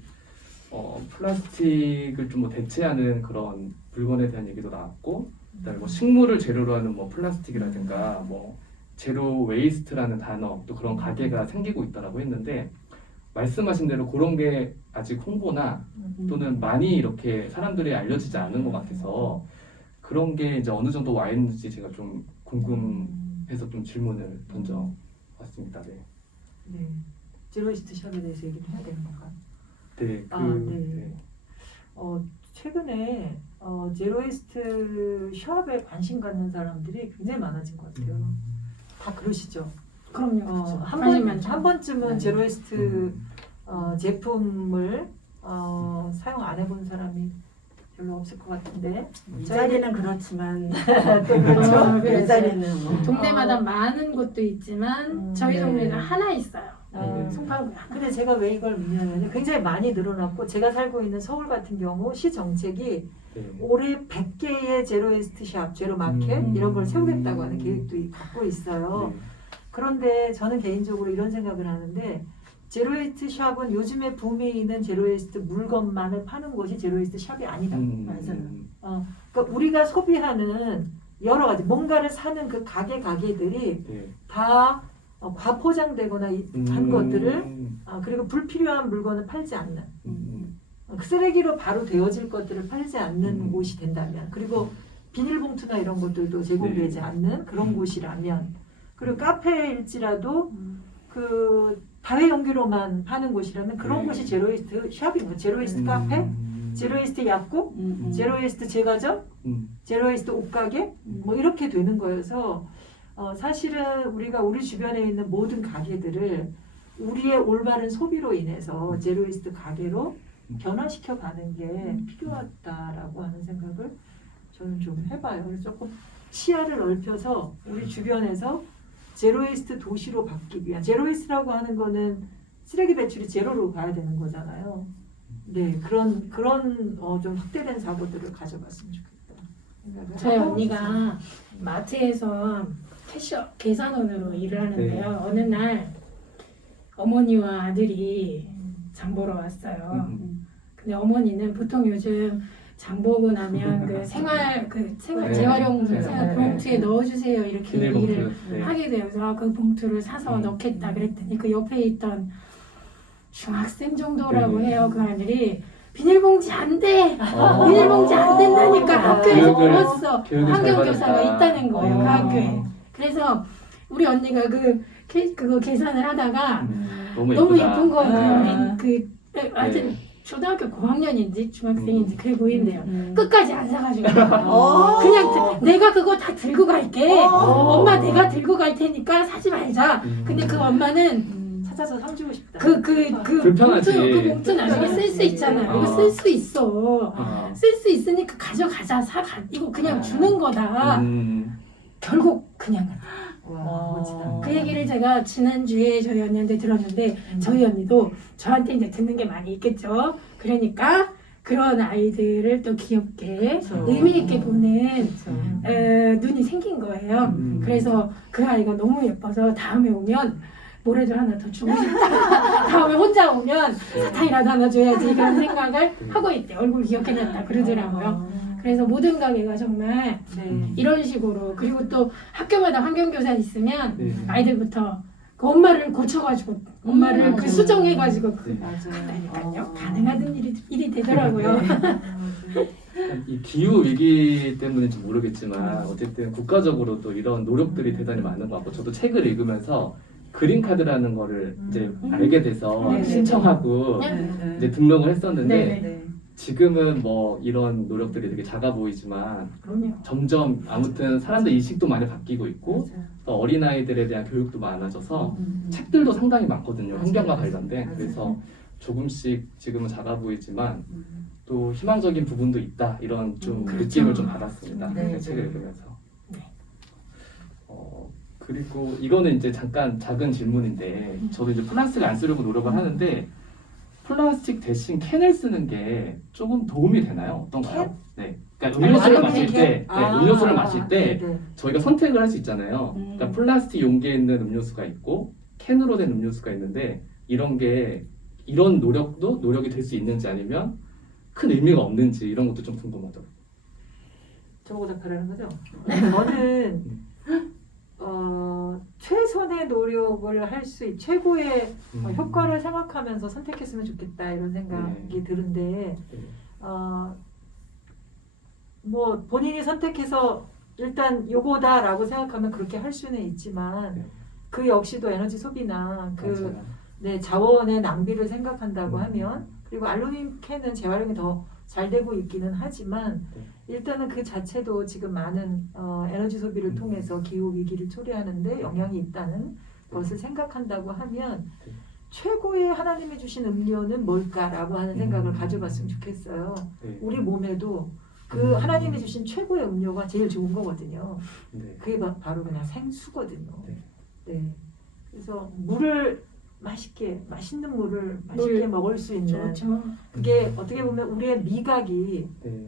플라스틱을 좀 뭐 대체하는 그런 물건에 대한 얘기도 나왔고, 그다음에 뭐 식물을 재료로 하는 뭐 플라스틱이라든가 뭐 제로 웨이스트라는 단어, 또 그런 가게가 생기고 있다라고 했는데, 말씀하신 대로 그런 게 아직 홍보나 또는 많이 이렇게 사람들이 알려지지 않은 것 같아서 그런 게 이제 어느 정도 와 있는지 제가 좀 궁금해서 좀 질문을 던져봤습니다. 네. 네. 제로이스트 샵에 대해서 얘기를 해야 되는 건가요? 네. 네. 최근에 제로이스트 샵에 관심 갖는 사람들이 굉장히 많아진 것 같아요. 다 그러시죠? 그럼요. 그렇죠. 한 번쯤은 네. 제로이스트 제품을 사용 안 해본 사람이 별로 없을 것 같은데 이 자리는 그렇지만 또 그렇죠? 이 그래서 자리는 뭐. 동네마다 많은 곳도 있지만 저희 네. 동네는 하나 있어요. 아, 송파구에 하나. 근데 제가 왜 이걸 묻냐면 굉장히 많이 늘어났고 제가 살고 있는 서울 같은 경우 시 정책이 네. 올해 100개의 제로웨이스트 샵, 제로마켓 이런 걸 세우겠다고 하는 계획도 갖고 있어요. 네. 그런데 저는 개인적으로 이런 생각을 하는데 제로웨이스트 샵은 요즘에 붐이 있는 제로웨이스트 물건만을 파는 것이 제로웨이스트 샵이 아니다. 맞아요. 그러니까 우리가 소비하는 여러 가지 뭔가를 사는 그 가게들이 네. 다 과포장되거나 한 것들을 그리고 불필요한 물건을 팔지 않는 쓰레기로 바로 되어질 것들을 팔지 않는 곳이 된다면, 그리고 비닐봉투나 이런 것들도 제공되지 네. 않는 그런 곳이라면, 그리고 카페일지라도 그 다회용기로만 파는 곳이라면 그런 네. 곳이 제로웨이스트 샵이고, 제로웨이스트 카페, 제로웨이스트 약국, 제로웨이스트 제과점, 제로웨이스트 옷가게 뭐 이렇게 되는 거여서 사실은 우리가 우리 주변에 있는 모든 가게들을 우리의 올바른 소비로 인해서 제로웨이스트 가게로 변화시켜 가는 게 필요하다라고 하는 생각을 저는 좀 해봐요. 그래서 조금 시야를 넓혀서 우리 주변에서 제로웨이스트 도시로 바뀌기 위한, 제로웨이스트라고 하는 거는 쓰레기 배출이 제로로 가야 되는 거잖아요. 네, 그런 좀 확대된 사고들을 가져갔으면 좋겠다 생각을 저희 하고 언니가 있습니다. 마트에서 캐셔 계산원으로 일을 하는데요. 네. 어느 날 어머니와 아들이 장 보러 왔어요. 근데 어머니는 보통 요즘 장 보고 나면 그 생활 네. 재활용 네. 생활 봉투에 넣어주세요 이렇게 얘기를 비닐봉투. 네. 하게 되어서 그 봉투를 사서 음. 넣겠다 그랬더니 그 옆에 있던 중학생 정도라고 네. 해요. 그 아들이 비닐봉지 안 돼. 어. 비닐봉지 안 된다니까 학교에서 교육을 배웠어. 잘 환경교사가 받았다. 있다는 거예요. 그 어. 학교에. 그래서 우리 언니가 그거 계산을 하다가 너무 너무 예쁘다. 예쁜 거예요. 아. 하여튼 초등학교 고학년인지 중학생인지 그래 보이는데요. 음. 끝까지 안 사가지고 어. 그냥 내가 그거 다 들고 갈게. 어. 엄마 내가 들고 갈 테니까 사지 말자. 근데 그 엄마는 찾아서 사주고 싶다. 그 불편하지. 봉투 나중에 쓸 수 있잖아요. 이거 쓸 수 있어. 쓸 수 있으니까 가져가자. 이거 그냥 주는 거다. 결국 그냥 와, 멋지다. 그 얘기를 제가 지난주에 저희 언니한테 들었는데 저희 언니도 저한테 이제 듣는 게 많이 있겠죠. 그러니까 그런 아이들을 또 귀엽게 그렇죠. 의미 있게 보는 그렇죠. 눈이 생긴 거예요. 그래서 그 아이가 너무 예뻐서 다음에 오면 모래도 하나 더 주고 싶다. 다음에 혼자 오면 사탕이라도 하나 줘야지 그런 생각을 하고 있대. 얼굴 기억해놨다 그러더라고요. 그래서 모든 가게가 정말 네. 이런 식으로, 그리고 또 학교마다 환경교사 있으면 네. 아이들부터 그 엄마를 고쳐가지고 엄마를 그 맞아요. 수정해가지고 네. 맞아요. 가능하던 일이 되더라고요. 이 기후 위기 때문인지 모르겠지만 어쨌든 국가적으로 또 이런 노력들이 대단히 많은 것 같고, 저도 책을 읽으면서 그린카드라는 거를 이제 알게 돼서 네. 신청하고 네. 이제 등록을 했었는데, 네. 지금은 뭐 이런 노력들이 되게 작아 보이지만 그럼요. 점점 아무튼 사람들 인식도 많이 바뀌고 있고, 또 어린아이들에 대한 교육도 많아져서 책들도 상당히 많거든요. 맞아요. 환경과 맞아요. 관련된. 맞아요. 그래서 조금씩 지금은 작아 보이지만 또 희망적인 부분도 있다 이런 좀 그렇죠. 느낌을 좀 받았습니다. 네, 네, 책을 네. 읽으면서. 네. 그리고 이거는 이제 잠깐 작은 질문인데 저도 이제 플라스틱을 안 쓰려고 노력을 하는데 플라스틱 대신 캔을 쓰는 게 조금 도움이 되나요? 어떤가요? 네. 그러니까 음료수를 알루미늄 마실 캔? 때, 음료수를 마실 때 네. 저희가 선택을 할 수 있잖아요. 그러니까 플라스틱 용기에 있는 음료수가 있고 캔으로 된 음료수가 있는데 이런 노력이 될 수 있는지 아니면 큰 의미가 없는지 이런 것도 좀 궁금하더라고요. 저보고 답하라는 거죠? 저는 최선의 노력을 할 수 최고의 효과를 생각하면서 선택했으면 좋겠다 이런 생각이 드는데 네. 뭐 본인이 선택해서 일단 요거다라고 생각하면 그렇게 할 수는 있지만 네. 그 역시도 에너지 소비나 맞아요. 자원의 낭비를 생각한다고 음. 하면 그리고 알루미늄 캔은 재활용이 더 잘 되고 있기는 하지만 네. 일단은 그 자체도 지금 많은 에너지 소비를 통해서 기후 위기를 초래하는데 영향이 있다는 것을 생각한다고 하면 네. 최고의 하나님이 주신 음료는 뭘까라고 하는 생각을 가져봤으면 좋겠어요. 네. 우리 몸에도 그 하나님이 주신 최고의 음료가 제일 좋은 거거든요. 네. 그게 바로 그냥 생수거든요. 네. 네. 그래서 물을 맛있는 물을 맛있게 먹을 수 있는 그렇죠. 그게 어떻게 보면 우리의 미각이 네.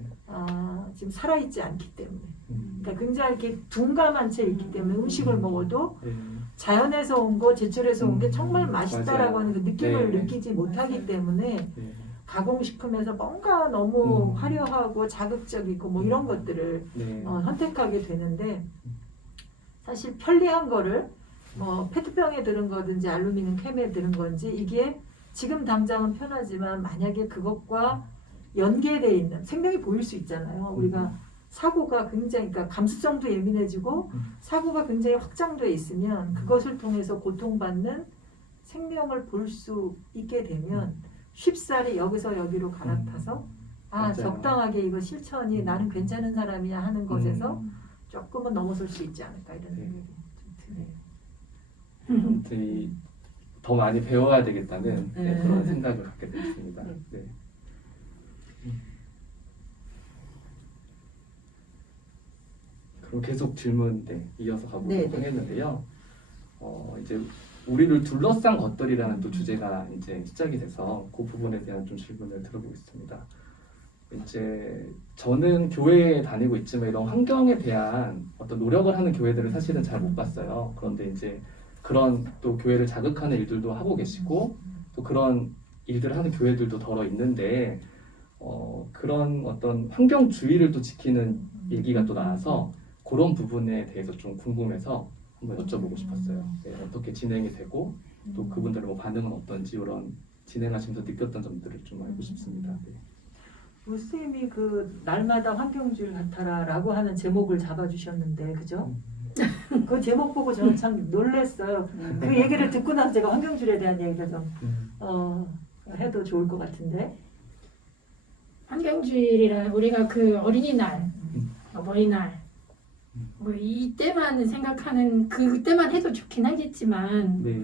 지금 살아있지 않기 때문에 음. 그러니까 굉장히 이렇게 둔감한 채 있기 때문에 음식을 먹어도 네. 자연에서 온 거, 제철에서 온 게 정말 맛있다라고 맞아요. 하는 그 느낌을 네. 느끼지 못하기 때문에 네. 가공식품에서 뭔가 너무 음. 화려하고 자극적이고 뭐 이런 것들을 네. 선택하게 되는데 사실 편리한 거를 뭐 페트병에 들은 거든지 알루미늄 캔에 들은 건지 이게 지금 당장은 편하지만 만약에 그것과 연계되어 있는 생명이 보일 수 있잖아요. 우리가 사고가 굉장히 그러니까 감수성도 예민해지고 사고가 굉장히 확장되어 있으면 그것을 통해서 고통받는 생명을 볼 수 있게 되면 쉽사리 여기서 여기로 갈아타서 맞아요. 적당하게 이거 실천이 나는 괜찮은 사람이야 하는 것에서 음. 조금은 넘어설 수 있지 않을까 이런 네. 생각이 좀 드네요. 아무튼 더 많이 배워야 되겠다는 네. 그런 생각을 갖게 됐습니다. 네. 네. 그럼 계속 질문 이어서 가보도록 네, 네. 하겠는데요. 이제 우리를 둘러싼 것들이라는 또 주제가 이제 시작이 돼서 그 부분에 대한 좀 질문을 들어보겠습니다. 이제 저는 교회에 다니고 있지만 이런 환경에 대한 어떤 노력을 하는 교회들을 사실은 잘 못 봤어요. 그런데 이제 그런 또 교회를 자극하는 일들도 하고 계시고 또 그런 일들을 하는 교회들도 더러 있는데 그런 어떤 환경주의를 또 지키는 얘기가 또 나와서 그런 부분에 대해서 좀 궁금해서 한번 여쭤보고 싶었어요. 네, 어떻게 진행이 되고 또 그분들의 뭐 반응은 어떤지 이런 진행하시면서 느꼈던 점들을 좀 알고 싶습니다. 네. 교수님이 그 날마다 환경주의를 같아라라고 하는 제목을 잡아주셨는데 그죠? 그 제목 보고 저는 참 놀랐어요. 그 얘기를 듣고 나서 제가 환경주의에 대한 얘기를 좀 해도 좋을 것 같은데. 환경주의라 우리가 그 어린이날, 어버이날 뭐 이때만 생각하는 그때만 해도 좋긴 하겠지만 네.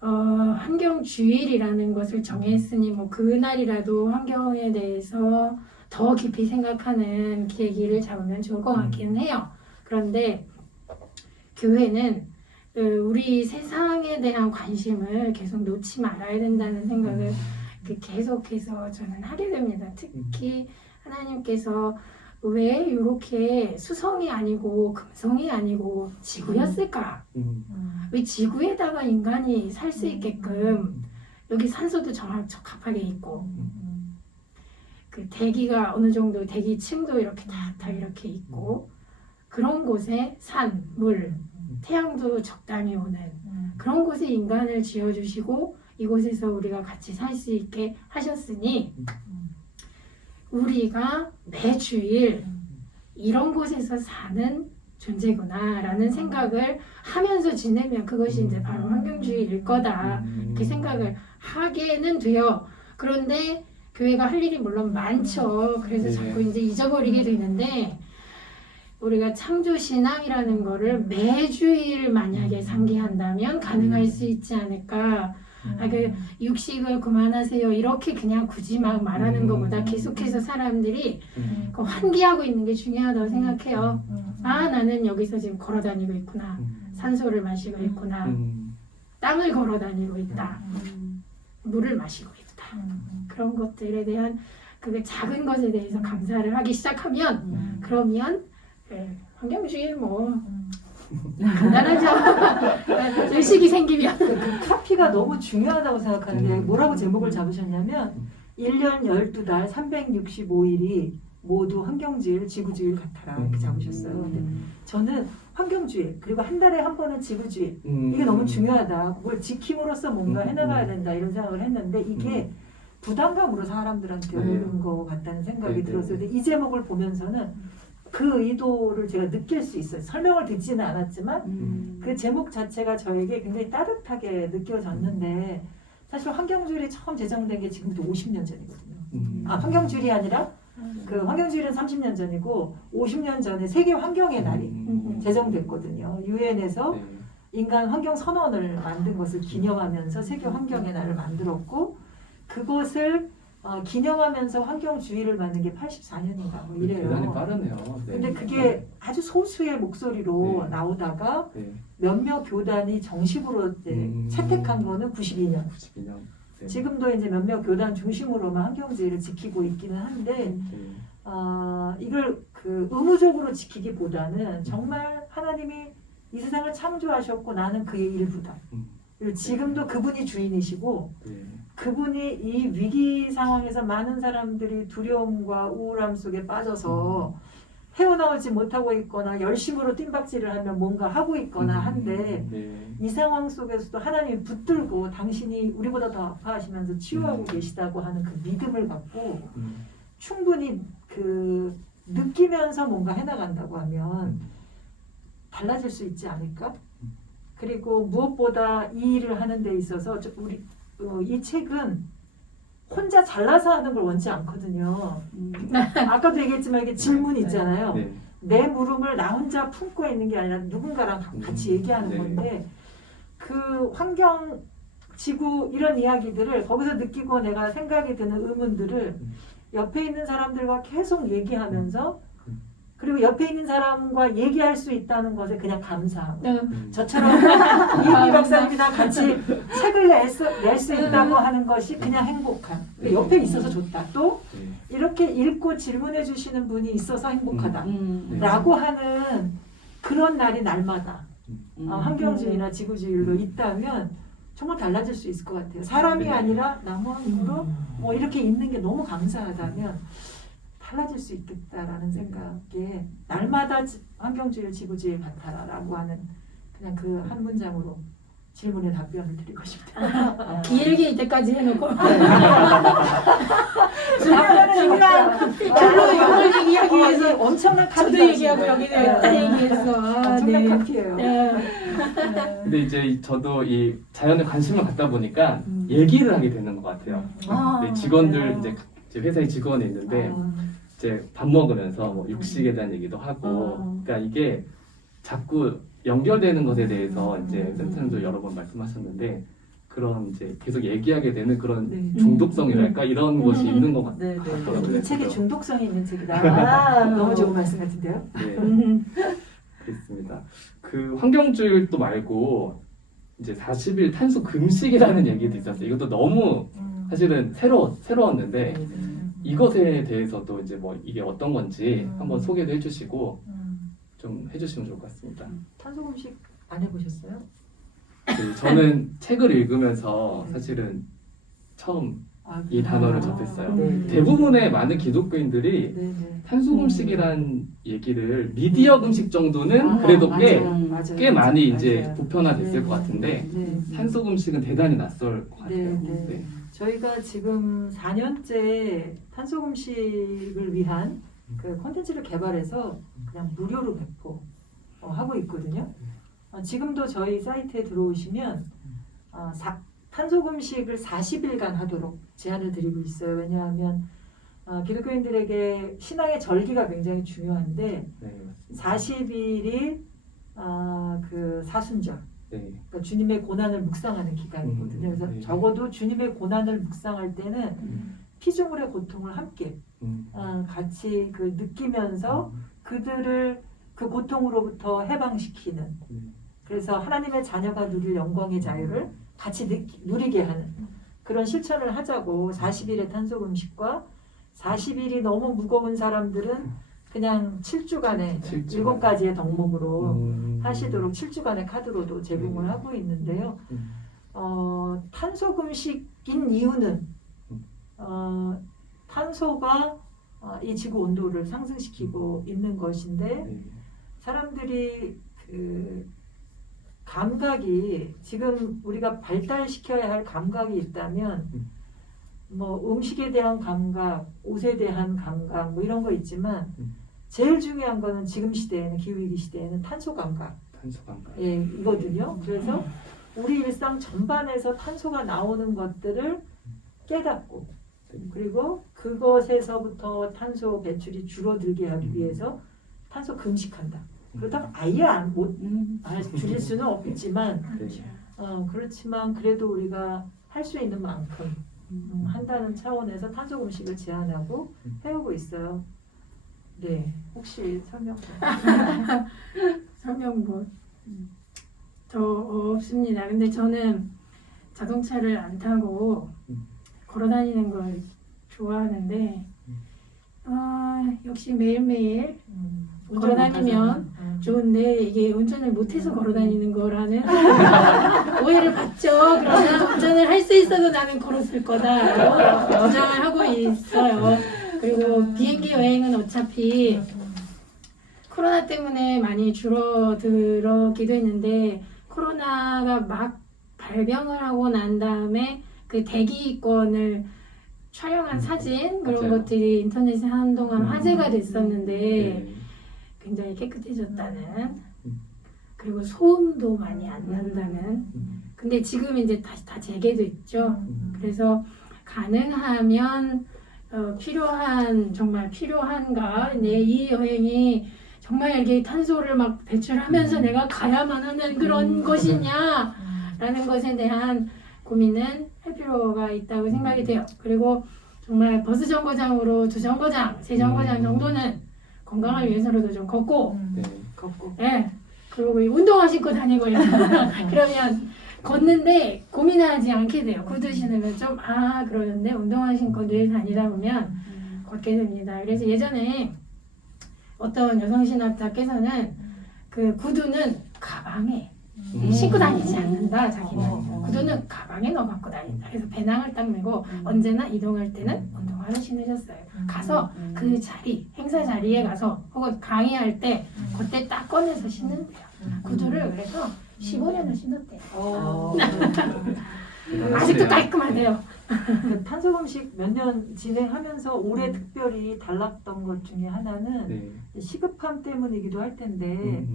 환경주의라는 것을 정했으니 뭐 그날이라도 환경에 대해서 더 깊이 생각하는 계기를 잡으면 좋을 것 같기는 해요. 그런데 교회는 우리 세상에 대한 관심을 계속 놓지 말아야 된다는 생각을 계속해서 저는 하게 됩니다. 특히 하나님께서 왜 이렇게 수성이 아니고 금성이 아니고 지구였을까? 왜 지구에다가 인간이 살 수 있게끔 여기 산소도 적합하게 있고 그 대기가 어느 정도 대기층도 이렇게 다 이렇게 있고 그런 곳에 산, 물, 태양도 적당히 오는 그런 곳에 인간을 지어주시고 이곳에서 우리가 같이 살 수 있게 하셨으니 우리가 매주일 이런 곳에서 사는 존재구나 라는 생각을 하면서 지내면 그것이 이제 바로 환경주의일 거다 이렇게 생각을 하게는 돼요. 그런데 교회가 할 일이 물론 많죠. 그래서 네. 자꾸 이제 잊어버리게 되는데 우리가 창조신앙이라는 거를 매주일 만약에 상기한다면 가능할 수 있지 않을까 그 육식을 그만하세요 이렇게 그냥 굳이 막 말하는 것보다 계속해서 사람들이 그 환기하고 있는 게 중요하다고 생각해요. 아 나는 여기서 지금 걸어 다니고 있구나. 산소를 마시고 있구나. 땅을 걸어 다니고 있다. 물을 마시고 있다. 그런 것들에 대한 그 작은 것에 대해서 감사를 하기 시작하면 그러면 환경주의 뭐 간단하죠. 의식이 생기면. 그 카피가 너무 중요하다고 생각하는데 뭐라고 제목을 잡으셨냐면 1년 12달 365일이 모두 환경주의, 지구주의 같아라 이렇게 잡으셨어요. 근데 저는 환경주의 그리고 한 달에 한 번은 지구주의 이게 너무 중요하다. 뭘 지킴으로써 뭔가 해나가야 된다 이런 생각을 했는데 이게 부담감으로 사람들한테 오는 것 같다는 생각이 들었어요. 근데 이 제목을 보면서는 그 의도를 제가 느낄 수 있어요. 설명을 듣지는 않았지만 그 제목 자체가 저에게 굉장히 따뜻하게 느껴졌는데 사실 환경주의를 처음 제정된 게 지금부터 50년 전이거든요. 아 환경주의가 아니라 그 환경주의는 30년 전이고 50년 전에 세계 환경의 날이 제정됐거든요. 유엔에서 인간 환경 선언을 만든 것을 기념하면서 세계 환경의 날을 만들었고 그것을 기념하면서 환경주의를 만든 게 84년인가 뭐 이래요. 대단히 빠르네요. 네. 근데 그게 아주 소수의 목소리로 나오다가 몇몇 교단이 정식으로 이제 채택한 거는 92년. 92년. 네. 지금도 이제 몇몇 교단 중심으로만 환경주의를 지키고 있기는 한데 이걸 그 의무적으로 지키기보다는 정말 하나님이 이 세상을 창조하셨고 나는 그의 일부다. 그리고 지금도 그분이 주인이시고 그분이 이 위기 상황에서 많은 사람들이 두려움과 우울함 속에 빠져서 헤어나오지 못하고 있거나 열심으로 뜀박질을 하며 뭔가 하고 있거나 한데 이 상황 속에서도 하나님이 붙들고 당신이 우리보다 더 아파하시면서 치유하고 계시다고 하는 그 믿음을 갖고 충분히 그 느끼면서 뭔가 해나간다고 하면 달라질 수 있지 않을까? 그리고 무엇보다 이 일을 하는 데 있어서 우리 이 책은 혼자 잘라서 하는 걸 원치 않거든요. 아까도 얘기했지만 이게 질문 있잖아요. 내 물음을 나 혼자 품고 있는 게 아니라 누군가랑 같이 얘기하는 건데 그 환경, 지구 이런 이야기들을 거기서 느끼고 내가 생각이 드는 의문들을 옆에 있는 사람들과 계속 얘기하면서 그리고 옆에 있는 사람과 얘기할 수 있다는 것에 그냥 감사하고 저처럼 이은미 박사님이랑 같이 책을 낼 수 있다고 하는 것이 그냥 행복한 옆에 있어서 좋다. 또 이렇게 읽고 질문해 주시는 분이 있어서 행복하다 라고 하는 그런 날이 날마다 환경주의나 지구주의로 있다면 정말 달라질 수 있을 것 같아요. 사람이 아니라 나무와 물로 뭐 이렇게 있는 게 너무 감사하다면 달라질 수 있겠다라는 생각에 날마다 환경주의, 지구주의 같아라라고 하는 그냥 그 한 문장으로 질문에 답변을 드리고 싶다. 길게 이때까지 해놓고 별로 영을 얘기하기 위해서 엄청난 저도 카피가 얘기하고 여기는 다 얘기했어. 엄청난 카피예요. 근데 이제 저도 이 자연에 관심을 갖다 보니까 얘기를 하게 되는 것 같아요. 네, 직원들 이제 회사에 직원이 있는데 이제 밥 먹으면서 뭐 육식에 대한 얘기도 하고, 그러니까 이게 자꾸 연결되는 것에 대해서 이제 센터님도 여러 번 말씀하셨는데 그런 이제 계속 얘기하게 되는 그런 중독성이랄까 이런 것이 있는 것 같더라고요. 이 책이 중독성이 있는 책이다. 너무 좋은 말씀 같은데요? 네, 그렇습니다. 그 환경주의 또 말고 이제 40일 탄소 금식이라는 얘기도 있었어요. 이것도 너무 사실은 새로웠는데 이것에 대해서도 이제 뭐 이게 어떤 건지 한번 소개도 해주시고 좀 해주시면 좋을 것 같습니다. 탄소 금식 안 해보셨어요? 네, 저는 책을 읽으면서 사실은 처음 이 단어를 접했어요. 대부분의 많은 기독교인들이 탄소 금식이란 얘기를 미디어 금식 정도는 그래도 꽤 많이 이제 보편화됐을 것 같은데 탄소 금식은 대단히 낯설 것 같아요. 네. 저희가 지금 4년째 탄소 금식을 위한 그 콘텐츠를 개발해서 그냥 무료로 배포하고 있거든요. 지금도 저희 사이트에 들어오시면 탄소 금식을 40일간 하도록 제안을 드리고 있어요. 왜냐하면 기독교인들에게 신앙의 절기가 굉장히 중요한데 40일이 그 사순절 네. 그러니까 주님의 고난을 묵상하는 기간이거든요. 그래서 네. 적어도 주님의 고난을 묵상할 때는 피조물의 고통을 함께 같이 그 느끼면서 그들을 그 고통으로부터 해방시키는, 그래서 하나님의 자녀가 누릴 영광의 자유를 같이 누리게 하는 그런 실천을 하자고 40일의 탄속 음식과 40일이 너무 무거운 사람들은 그냥 7주간의 7가지의 덕목으로 하시도록 7주간의 카드로도 제공을 하고 있는데요. 탄속 음식인 이유는 탄소가 이 지구 온도를 상승시키고 있는 것인데, 사람들이 그 감각이 지금 우리가 발달시켜야 할 감각이 있다면 뭐 음식에 대한 감각, 옷에 대한 감각 뭐 이런 거 있지만 제일 중요한 거는 지금 시대에는, 기후위기 시대에는 탄소 감각. 탄소 감각. 예, 이거든요. 그래서 우리 일상 전반에서 탄소가 나오는 것들을 깨닫고, 그리고 그것에서부터 탄소 배출이 줄어들게 하기 위해서 탄소 금식한다. 그렇다고 아예 줄일 수는 없지만, 그렇지만 그래도 우리가 할 수 있는 만큼 한다는 차원에서 탄소 금식을 제한하고 해오고 있어요. 네, 혹시 설명? 설명 더 없습니다. 근데 저는 자동차를 안 타고 걸어다니는 걸 좋아하는데 역시 매일매일 걸어다니면 좋은데 이게 운전을 못해서 걸어다니는 거라는 오해를 받죠. 그러나 운전을 할 수 있어도 나는 걸었을 거다 주장을 하고 있어요. 그리고 비행기 여행은 어차피 코로나 때문에 많이 줄어들었기도 했는데, 코로나가 막 발병을 하고 난 다음에 그 대기권을 촬영한 사진 그런 맞아요. 것들이 인터넷에 한동안 화제가 됐었는데 네. 굉장히 깨끗해졌다는, 그리고 소음도 많이 안 난다는. 근데 지금 이제 다시 다 재개됐죠. 그래서 가능하면 정말 필요한가? 이 여행이 정말 이게 탄소를 막 배출하면서 내가 가야만 하는 그런 것이냐라는 것에 대한 고민은 할 필요가 있다고 생각이 돼요. 그리고 정말 버스 정거장으로 2정거장, 3정거장 정도는 건강을 위해서라도 좀 걷고, 네. 걷고. 예. 그리고 운동화 신고 다니고요. 그러면 걷는데 고민하지 않게 돼요. 구두 신으면 좀 그러는데 운동화 신고 늘 다니다 보면 걷게 됩니다. 그래서 예전에 어떤 여성신학자께서는 그 구두는 가방에 신고 다니지 않는다. 자기는 구두는 가방에 넣어 갖고 다닌다. 그래서 배낭을 딱 메고 언제나 이동할 때는 운동화를 신으셨어요. 가서 그 자리, 행사 자리에 가서 혹은 강의할 때 그때 딱 꺼내서 신는데요. 구두를 그래서 15년을 신었대요. 아직도 깔끔하대요. 그 탄소 음식 몇 년 진행하면서 올해 특별히 달랐던 것 중에 하나는 네. 시급함 때문이기도 할 텐데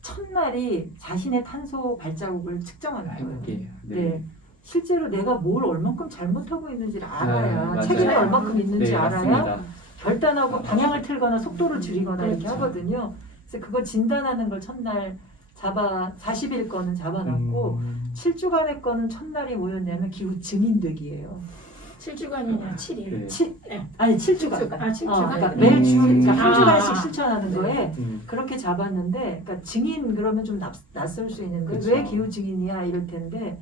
첫날이 자신의 탄소 발자국을 측정하는 거예요. 해볼게요. 네. 실제로 내가 뭘 얼만큼 잘못하고 있는지를 알아야, 맞아요. 책임이 얼만큼 있는지 네, 알아야 맞습니다. 결단하고 방향을 틀거나 속도를 줄이거나 이렇게 그렇죠. 하거든요. 그래서 그거 진단하는 걸 첫날 40일 거는 잡아놨고 7주간의 거는 첫날이 뭐였냐면 기후 증인되기예요. 7주간이냐 7일. 네. 아니 7주간. 7주간. 그러니까 매일 그러니까 한 아. 주간씩 실천하는 거에 음. 그렇게 잡았는데, 그러니까 증인 그러면 좀 낯설 수 있는데 그쵸. 왜 기후 증인이야 이럴 텐데,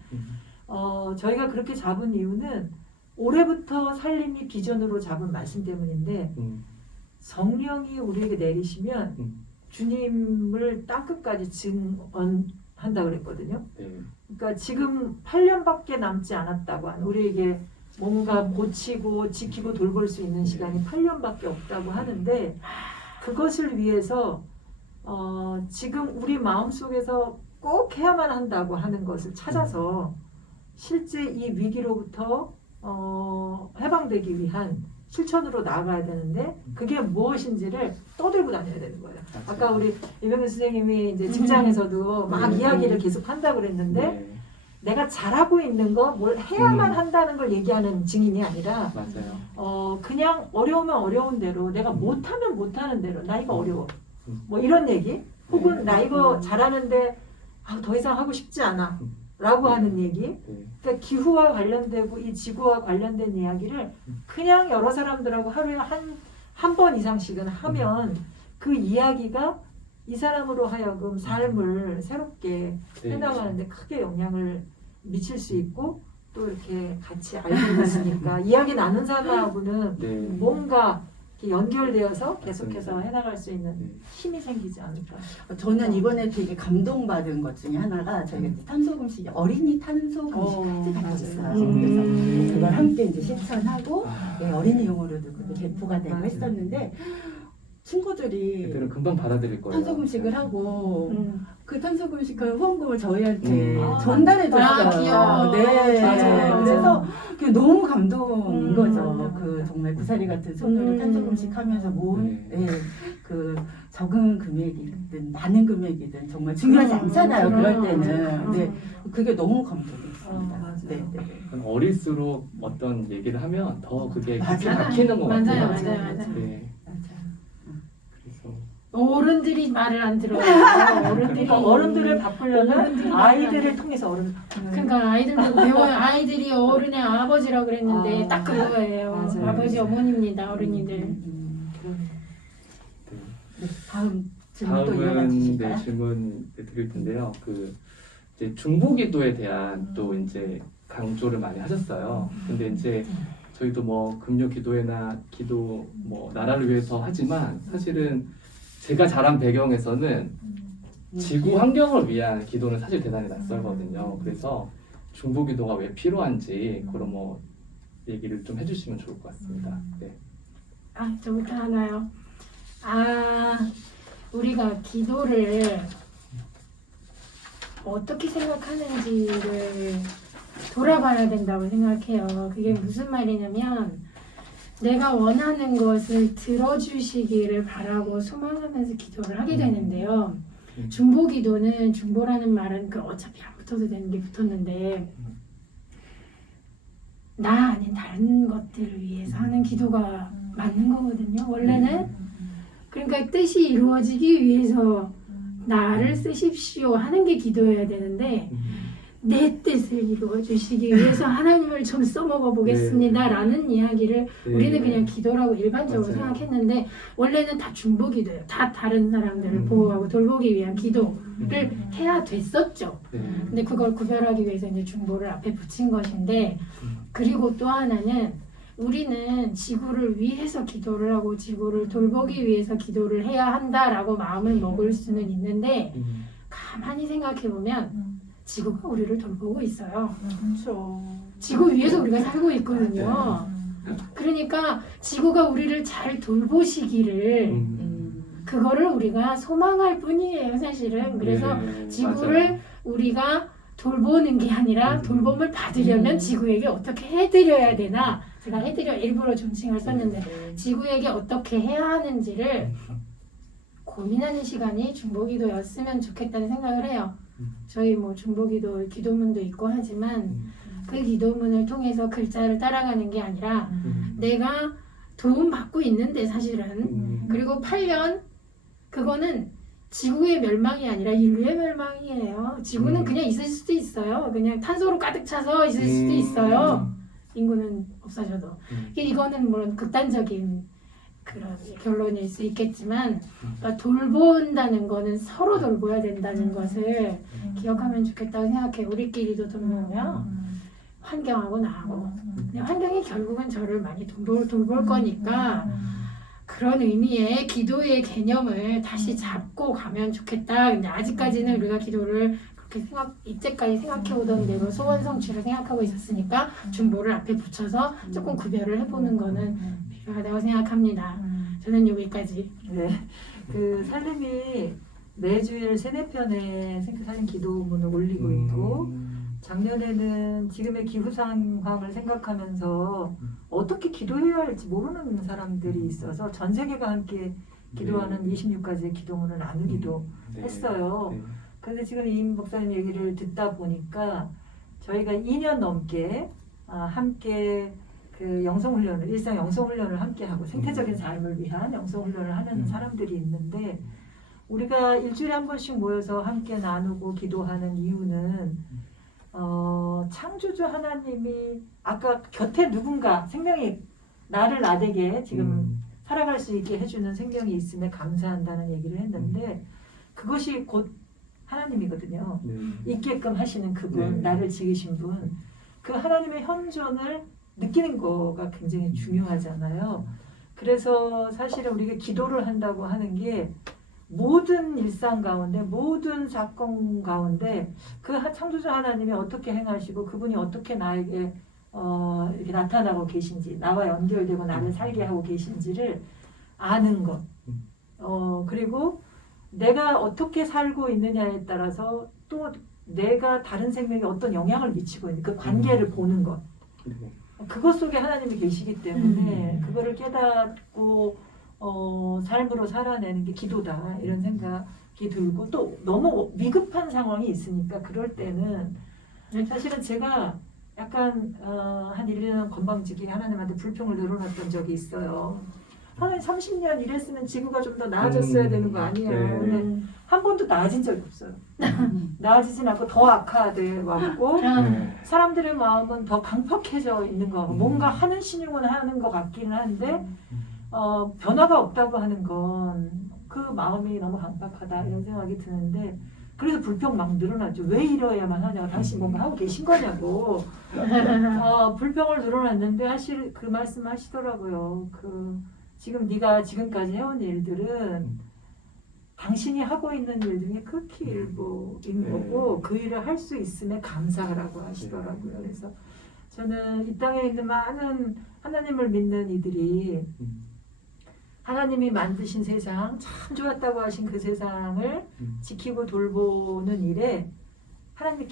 저희가 그렇게 잡은 이유는 올해부터 살림이 비전으로 잡은 말씀 때문인데, 성령이 우리에게 내리시면 주님을 땅끝까지 증언한다 그랬거든요. 네. 그러니까 지금 8년밖에 남지 않았다고 하는, 우리에게 뭔가 고치고 지키고 돌볼 수 있는 시간이 8년밖에 없다고 하는데, 그것을 위해서 지금 우리 마음속에서 꼭 해야만 한다고 하는 것을 찾아서 실제 이 위기로부터 해방되기 위한 실천으로 나아가야 되는데, 그게 무엇인지를 떠들고 다녀야 되는 거예요. 아까 우리 이병현 선생님이 이제 직장에서도 막 이야기를 계속 한다고 그랬는데, 네. 내가 잘하고 있는 거, 뭘 해야만 한다는 걸 얘기하는 증인이 아니라, 맞아요. 그냥 어려우면 어려운 대로, 내가 못하면 못하는 대로, 나 이거 어려워, 뭐 이런 얘기, 혹은 나 이거 잘하는데 더 이상 하고 싶지 않아 라고 하는 얘기. 네. 그러니까 기후와 관련되고 이 지구와 관련된 이야기를 그냥 여러 사람들하고 하루에 한 번 이상씩은 하면 그 이야기가 이 사람으로 하여금 삶을 새롭게 네. 해나가는데 크게 영향을 미칠 수 있고 또 이렇게 같이 알고 있으니까 이야기 나눈 사람하고는 네. 뭔가 이렇게 연결되어서 계속해서 맞습니다. 해나갈 수 있는 네. 힘이 생기지 않을까. 저는 이번에 되게 감동받은 것 중에 하나가 저희가 이제 탄소금식이 어린이 탄소금식 파티가 맞아요. 있었어요. 그래서 그걸 함께 이제 실천하고 아, 네, 어린이용으로도 그게 배포가 되고 맞아요. 했었는데 친구들이 애들은 금방 받아들일 거예요. 탄소금식을 하고 음. 그 탄소금식한 후원금을 저희한테 아. 전달해줬어요. 아, 귀여워. 네, 맞아요. 그래서 그게 너무 감동인 거죠. 맞아. 그 정말 구사리 같은 손으로 탄소금식하면서 모은 네. 그 적은 금액이든 많은 금액이든 정말 중요하지 않잖아요. 그럴 때는. 네, 그게 너무 감동이었습니다. 맞아요. 네, 네. 어릴수록 어떤 얘기를 하면 더 그게 맞아요. 깊이 박히는 것 맞아요, 같아요. 맞아요. 네. 맞아요. 그래서 어른들이 말을 안 들어요. 어른들이 그러니까 어른들을 바꾸려면 어른들이 아이들을 통해서 어른을 바꾸는. 그러니까 아이들도 배워요. 아이들이 어른의 아버지라고 그랬는데 아, 딱 그거예요. 맞아요. 아버지 어머니입니다. 어른이들. 그러네. 네. 네, 다음 질문 또 이어가 다음은 주실까요? 질문 드릴 텐데요. 그 이제 중보기도에 대한 또 이제 강조를 많이 하셨어요. 근데 이제 저희도 뭐 금요 기도회나 기도 뭐 나라를 위해서 하지만 사실은 제가 자란 배경에서는 지구 환경을 위한 기도는 사실 대단히 낯설거든요. 그래서 중보기도가 왜 필요한지 그런 뭐 얘기를 좀 해주시면 좋을 것 같습니다. 네. 아, 저부터 하나요? 우리가 기도를 어떻게 생각하는지를 돌아봐야 된다고 생각해요. 그게 무슨 말이냐면 내가 원하는 것을 들어주시기를 바라고 소망하면서 기도를 하게 되는데요. 중보기도는 중보라는 말은 그 어차피 안 붙어도 되는 게 붙었는데 나 아닌 다른 것들을 위해서 하는 기도가 맞는 거거든요. 원래는 그러니까 뜻이 이루어지기 위해서 나를 쓰십시오 하는 게 기도여야 되는데 내 뜻을 이루어 주시기 위해서 하나님을 좀 써먹어 보겠습니다 라는 이야기를 네. 우리는 그냥 기도라고 일반적으로 맞아요. 생각했는데 원래는 다 중보기도예요. 다 다른 사람들을 보호하고 돌보기 위한 기도를 해야 됐었죠. 네. 근데 그걸 구별하기 위해서 이제 중보를 앞에 붙인 것인데 그리고 또 하나는 우리는 지구를 위해서 기도를 하고 지구를 돌보기 위해서 기도를 해야 한다라고 마음을 먹을 수는 있는데 가만히 생각해 보면 지구가 우리를 돌보고 있어요. 그렇죠. 지구 위에서 우리가 살고 있거든요. 그러니까 지구가 우리를 잘 돌보시기를 그거를 우리가 소망할 뿐이에요, 사실은. 그래서 네, 지구를 맞아요. 우리가 돌보는 게 아니라 돌봄을 받으려면 지구에게 어떻게 해드려야 되나 제가 해드려 일부러 존칭을 썼는데 지구에게 어떻게 해야 하는지를 고민하는 시간이 중보기도였으면 좋겠다는 생각을 해요. 저희 뭐 중보기도 기도문도 있고 하지만 그 기도문을 통해서 글자를 따라가는 게 아니라 내가 도움받고 있는데 사실은 그리고 8년 그거는 지구의 멸망이 아니라 인류의 멸망이에요. 지구는 그냥 있을 수도 있어요. 그냥 탄소로 가득 차서 있을 수도 있어요. 인구는 없어져도. 이거는 물론 극단적인 그런 결론일 수 있겠지만 그러니까 돌본다는 거는 서로 돌봐야 된다는 것을 기억하면 좋겠다고 생각해요. 우리끼리도 돌보며 환경하고 나하고. 근데 환경이 결국은 저를 많이 돌볼 거니까 그런 의미의 기도의 개념을 다시 잡고 가면 좋겠다. 근데 아직까지는 우리가 기도를 그렇게 이때까지 생각해오던 대로 소원 성취를 생각하고 있었으니까 중보를 앞에 붙여서 조금 구별을 해보는 거는 필요하다고 생각합니다. 저는 여기까지. 네. 그 살림이 매주일 3-4편의 생크살림 기도문을 올리고 있고 작년에는 지금의 기후 상황을 생각하면서 어떻게 기도해야 할지 모르는 사람들이 있어서 전 세계가 함께 기도하는 26가지의 기도문을 나누기도 했어요. 네. 그런데 지금 임 목사님 얘기를 듣다 보니까 저희가 2년 넘게 함께 그 영성훈련을 일상 영성훈련을 함께 하고 생태적인 삶을 위한 영성훈련을 하는 사람들이 있는데 우리가 일주일에 한 번씩 모여서 함께 나누고 기도하는 이유는 창조주 하나님이 아까 곁에 누군가 생명이 나를 나되게 지금 살아갈 수 있게 해주는 생명이 있음에 감사한다는 얘기를 했는데 그것이 곧 하나님이거든요. 있게끔 하시는 그분, 네. 나를 지으신 분, 그 하나님의 현존을 느끼는 거가 굉장히 중요하잖아요. 그래서 사실은 우리가 기도를 한다고 하는 게 모든 일상 가운데, 모든 사건 가운데 그 창조주 하나님이 어떻게 행하시고 그분이 어떻게 나에게 이렇게 나타나고 계신지, 나와 연결되고 나를 살게 하고 계신지를 아는 것. 그리고 내가 어떻게 살고 있느냐에 따라서 또 내가 다른 생명에 어떤 영향을 미치고 있는 그 관계를 보는 것. 그것 속에 하나님이 계시기 때문에 그거를 깨닫고 삶으로 살아내는 게 기도다 이런 생각이 들고 또 너무 위급한 상황이 있으니까 그럴 때는 사실은 제가 약간 한 1, 2년 건방지게 하나님한테 불평을 늘어놨던 적이 있어요. 하나님 30년 일했으면 지구가 좀 더 나아졌어야 되는 거 아니에요. 네. 근데 한 번도 나아진 적이 없어요. 나아지진 않고 더 악화돼 왔고 사람들의 마음은 더 강팍해져 있는 거. 뭔가 하는 신용은 하는 것 같기는 한데 변화가 없다고 하는 건 그 마음이 너무 강팍하다 이런 생각이 드는데 그래서 불평 막 늘어났죠. 왜 이러야만 하냐고. 당신 뭔가 하고 계신 거냐고. 불평을 늘어났는데 사실 그 말씀 하시더라고요. 지금 네가 지금까지 해온 일들은 당신이 하고 있는 일 중에 극히 일부인 거고 그 일을 할 수 있음에 감사하라고 하시더라고요. 그래서 저는 이 땅에 있는 많은 하나님을 믿는 이들이 하나님이 만드신 세상, 참 좋았다고 하신 그 세상을 지키고 돌보는 일에 하나님이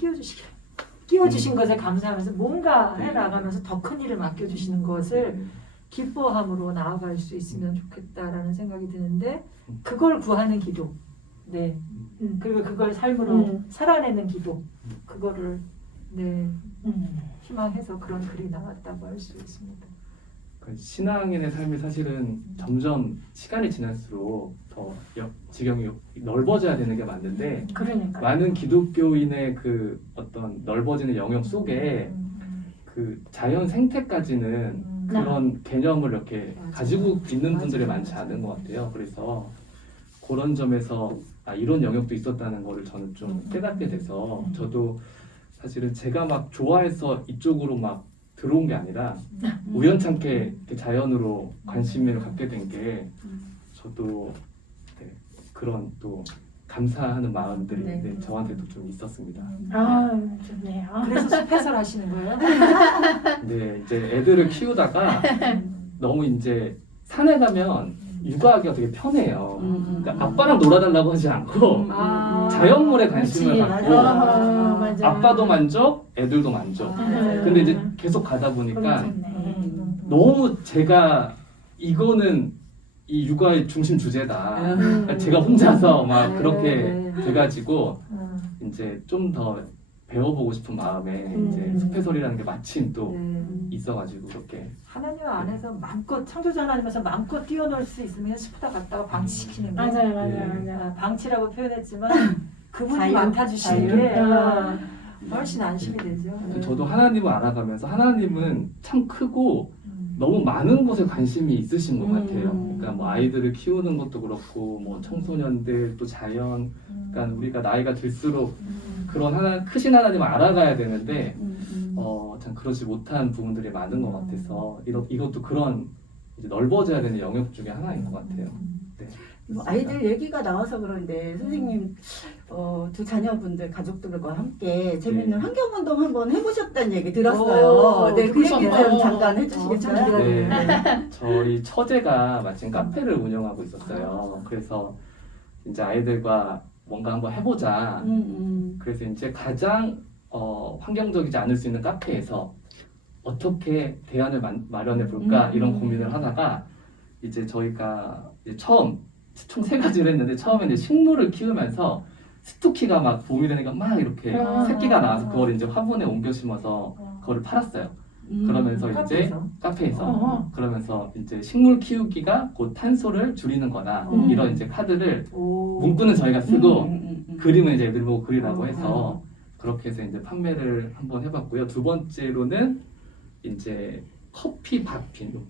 끼워주신 것에 감사하면서 뭔가 해나가면서 더 큰 일을 맡겨주시는 것을 기뻐함으로 나아갈 수 있으면 좋겠다라는 생각이 드는데 그걸 구하는 기도, 네, 그리고 그걸 삶으로 살아내는 기도, 그거를 희망해서 그런 글이 나왔다고 할 수 있습니다. 신앙인의 삶이 사실은 점점 시간이 지날수록 더 지경이 넓어져야 되는 게 맞는데 그러니까 많은 기독교인의 그 어떤 넓어지는 영역 속에 그 자연 생태까지는 그런 개념을 이렇게 가지고 있는 분들이 많지 않은 것 같아요. 그래서 그런 점에서 이런 영역도 있었다는 거를 저는 좀 깨닫게 돼서 저도 사실은 제가 막 좋아해서 이쪽으로 막 들어온 게 아니라 우연찮게 이렇게 자연으로 관심을 갖게 된 게 저도 그런 또 감사하는 마음들이 저한테도 좀 있었습니다. 좋네요. 그래서 숲해설 하시는 거예요? 네, 이제 애들을 키우다가 너무 이제 산에 가면 육아하기가 되게 편해요. 그러니까 아빠랑 놀아달라고 하지 않고 자연물에 관심을 갖고 맞아. 아빠도 만족, 애들도 만족. 근데 이제 계속 가다 보니까 너무 제가 이거는 이 육아의 중심 주제다. 그러니까 제가 혼자서 막 그렇게 돼가지고 이제 좀 더 배워보고 싶은 마음에 이제 숲해설이라는 게 마침 또 있어가지고 그렇게 하나님 안에서 마음껏 창조자 하나님에서 마음껏 뛰어놀 수 있으면 숲에다 갔다가 방치시키는 게 맞아요. 방치라고 표현했지만 그분이 맡아주시는 게 훨씬 안심이 되죠. 저도 하나님을 알아가면서 하나님은 참 크고 너무 많은 것에 관심이 있으신 것 같아요. 그러니까 뭐 아이들을 키우는 것도 그렇고 뭐 청소년들 또 자연, 그러니까 우리가 나이가 들수록 그런 크신 하나님을 알아가야 되는데 참 그러지 못한 부분들이 많은 것 같아서 이것도 그런 이제 넓어져야 되는 영역 중에 하나인 것 같아요. 네. 뭐 아이들 얘기가 나와서 그런데 선생님 두 자녀분들 가족들과 함께 재밌는 환경운동 한번 해보셨다는 얘기 들었어요. 네, 그 얘기 좀 잠깐 해주시겠어요? 네, 저희 처제가 마침 카페를 운영하고 있었어요. 그래서 이제 아이들과 뭔가 한번 해보자. 그래서 이제 가장 환경적이지 않을 수 있는 카페에서 어떻게 대안을 마련해 볼까 이런 고민을 하다가 이제 저희가 이제 처음 총 3가지를 했는데 처음에 이제 식물을 키우면서 스투키가 막 봄이 되니까 막 이렇게 새끼가 나와서 그걸 이제 화분에 옮겨 심어서 그거를 팔았어요. 그러면서 이제 카페에서 어. 그러면서 이제 식물 키우기가 곧 탄소를 줄이는 거다. 이런 이제 카드를 오. 문구는 저희가 쓰고 음. 그림은 이제 애들 보고 그리라고 음. 해서 그렇게 해서 이제 판매를 한번 해봤고요. 두 번째로는 이제 커피 밥 비누.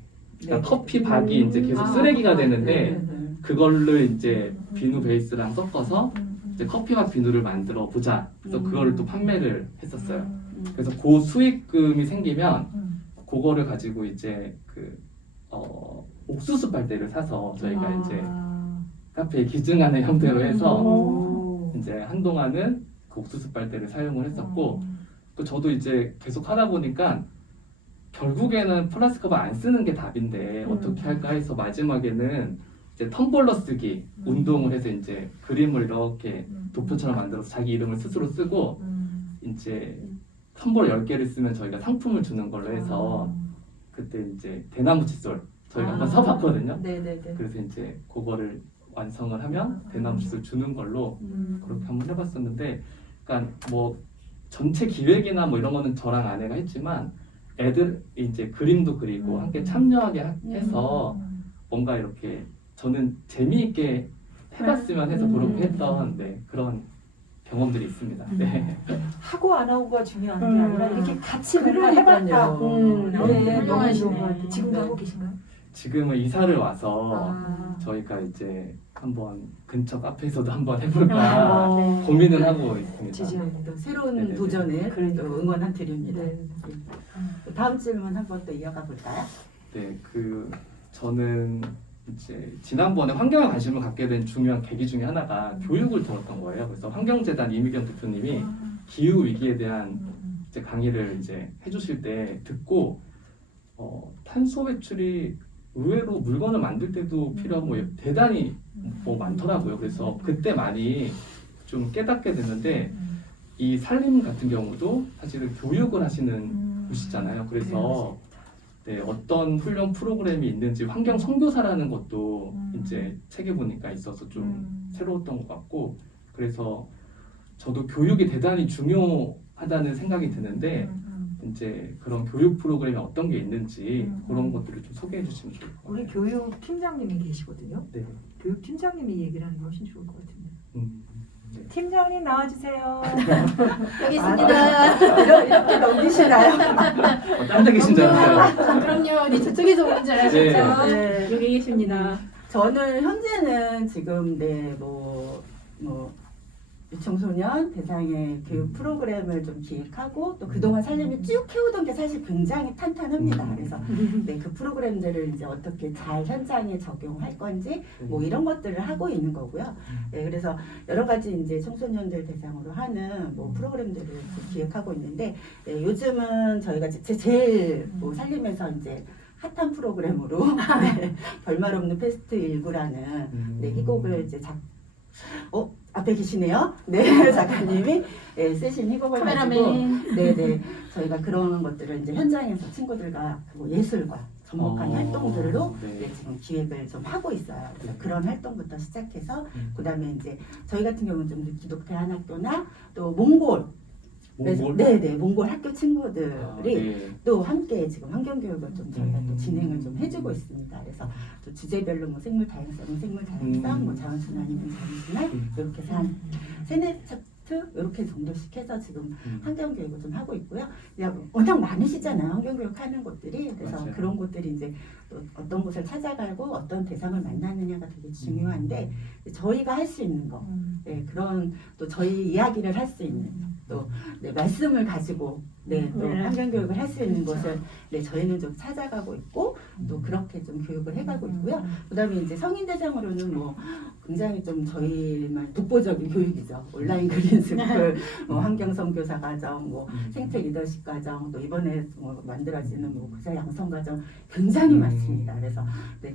그러니까 커피 박이 이제 계속 쓰레기가 되는데 그걸로 이제 비누 베이스랑 섞어서 이제 커피맛 비누를 만들어 보자. 그래서 그거를 또 판매를 했었어요. 그래서 그 수익금이 생기면 그거를 가지고 이제 옥수수 빨대를 사서 저희가 이제 카페에 기증하는 형태로 해서 이제 한동안은 그 옥수수 빨대를 사용을 했었고 또 저도 이제 계속 하다 보니까 결국에는 플라스틱컵을 안 쓰는 게 답인데 어떻게 할까 해서 마지막에는 이제 텀블러 쓰기 운동을 해서 이제 그림을 이렇게 도표처럼 만들어서 자기 이름을 스스로 쓰고 이제 텀블러 10개를 쓰면 저희가 상품을 주는 걸로 해서 그때 이제 대나무 칫솔 저희가 한번 써봤거든요. 네네네. 그래서 이제 그거를 완성을 하면 대나무 칫솔 주는 걸로 그렇게 한번 해봤었는데, 그러니까 뭐 전체 기획이나 뭐 이런 거는 저랑 아내가 했지만 애들 이제 그림도 그리고 함께 참여하게 해서 뭔가 이렇게 저는 재미있게 해봤으면 해서 그렇게 했던 그런 경험들이 있습니다. 네. 하고 안 하고가 중요한 게 아니라 이렇게 같이 뭔가 그러니까요. 해봤다고. 네, 너무 훌륭하시네. 좋은 것 같아요. 지금도 하고 계신가요? 지금은 이사를 와서 저희가 이제 한번 근처 카페에서도 한번 해볼까 고민은 하고 있습니다. 지지합니다. 새로운 네네네. 도전을 그러니까. 또 응원한 드립니다. 네. 다음 질문 한번 또 이어가 볼까요? 네, 저는 이제 지난번에 환경에 관심을 갖게 된 중요한 계기 중에 하나가 교육을 들었던 거예요. 그래서 환경재단 이미경 대표님이 기후 위기에 대한 이제 강의를 이제 해주실 때 듣고 탄소 배출이 의외로 물건을 만들 때도 필요하고 뭐 대단히 뭐 많더라고요. 그래서 그때 많이 좀 깨닫게 됐는데 이 산림 같은 경우도 사실은 교육을 하시는 곳이잖아요. 그래서 네, 어떤 훈련 프로그램이 있는지 환경 선교사라는 것도 이제 책에 보니까 있어서 좀 새로웠던 것 같고, 그래서 저도 교육이 대단히 중요하다는 생각이 드는데 이제 그런 교육 프로그램이 어떤 게 있는지 그런 것들을 좀 소개해 주시면 좋을 것 같아요. 우리 교육 팀장님이 계시거든요. 네. 교육 팀장님이 얘기를 하는 게 훨씬 좋을 것 같은데. 네. 팀장님 나와주세요. 여기 있습니다. 이렇게 넘기시나요? 딴 데 계신 줄 알았어요. 그럼요. 어디 저쪽에서 오는 줄 알았죠. 네. 여기 계십니다. 저는 현재는 지금 뭐 유청소년 대상의 교육 프로그램을 좀 기획하고 또 그동안 살림을 쭉 해오던 게 사실 굉장히 탄탄합니다. 그래서 그 프로그램들을 이제 어떻게 잘 현장에 적용할 건지 뭐 이런 것들을 하고 있는 거고요. 그래서 여러 가지 이제 청소년들 대상으로 하는 뭐 프로그램들을 좀 기획하고 있는데 요즘은 저희가 제일 뭐 살림에서 이제 핫한 프로그램으로 별말 없는 페스트 19라는 희곡을 이제 앞에 계시네요. 네, 작가님이 쓰신 희곡을 가지고 카메라맨. 저희가 그런 것들을 이제 현장에서 친구들과 그리고 예술과 접목한 활동들로 지금 기획을 좀 하고 있어요. 그래서 그런 활동부터 시작해서 그다음에 이제 저희 같은 경우는 좀 기독대안학교나 또 몽골 몽골 학교 친구들이 또 함께 지금 환경교육을 좀 저희가 또 진행을 좀 해주고 있습니다. 그래서 또 주제별로 뭐 생물 다양성, 뭐 자원순환이면 자원순환 이렇게 해서 한 3-4차트 이렇게 정도씩 해서 지금 환경교육을 좀 하고 있고요. 워낙 많으시잖아요. 환경교육 하는 곳들이. 그래서 맞아요. 그런 곳들이 이제 또 어떤 곳을 찾아가고 어떤 대상을 만나느냐가 되게 중요한데 저희가 할 수 있는 거, 그런 또 저희 이야기를 할 수 있는 또 말씀을 가지고 또 환경교육을 할 수 있는 곳을 저희는 좀 찾아가고 있고 또 그렇게 좀 교육을 해가고 있고요. 그다음에 이제 성인 대상으로는 뭐 굉장히 좀 저희만 독보적인 교육이죠. 온라인 그린 스쿨, 뭐 환경 선교사 과정, 뭐 생태 리더십 과정, 또 이번에 뭐 만들어지는 뭐 부자 양성 과정 굉장히 많습니다. 그래서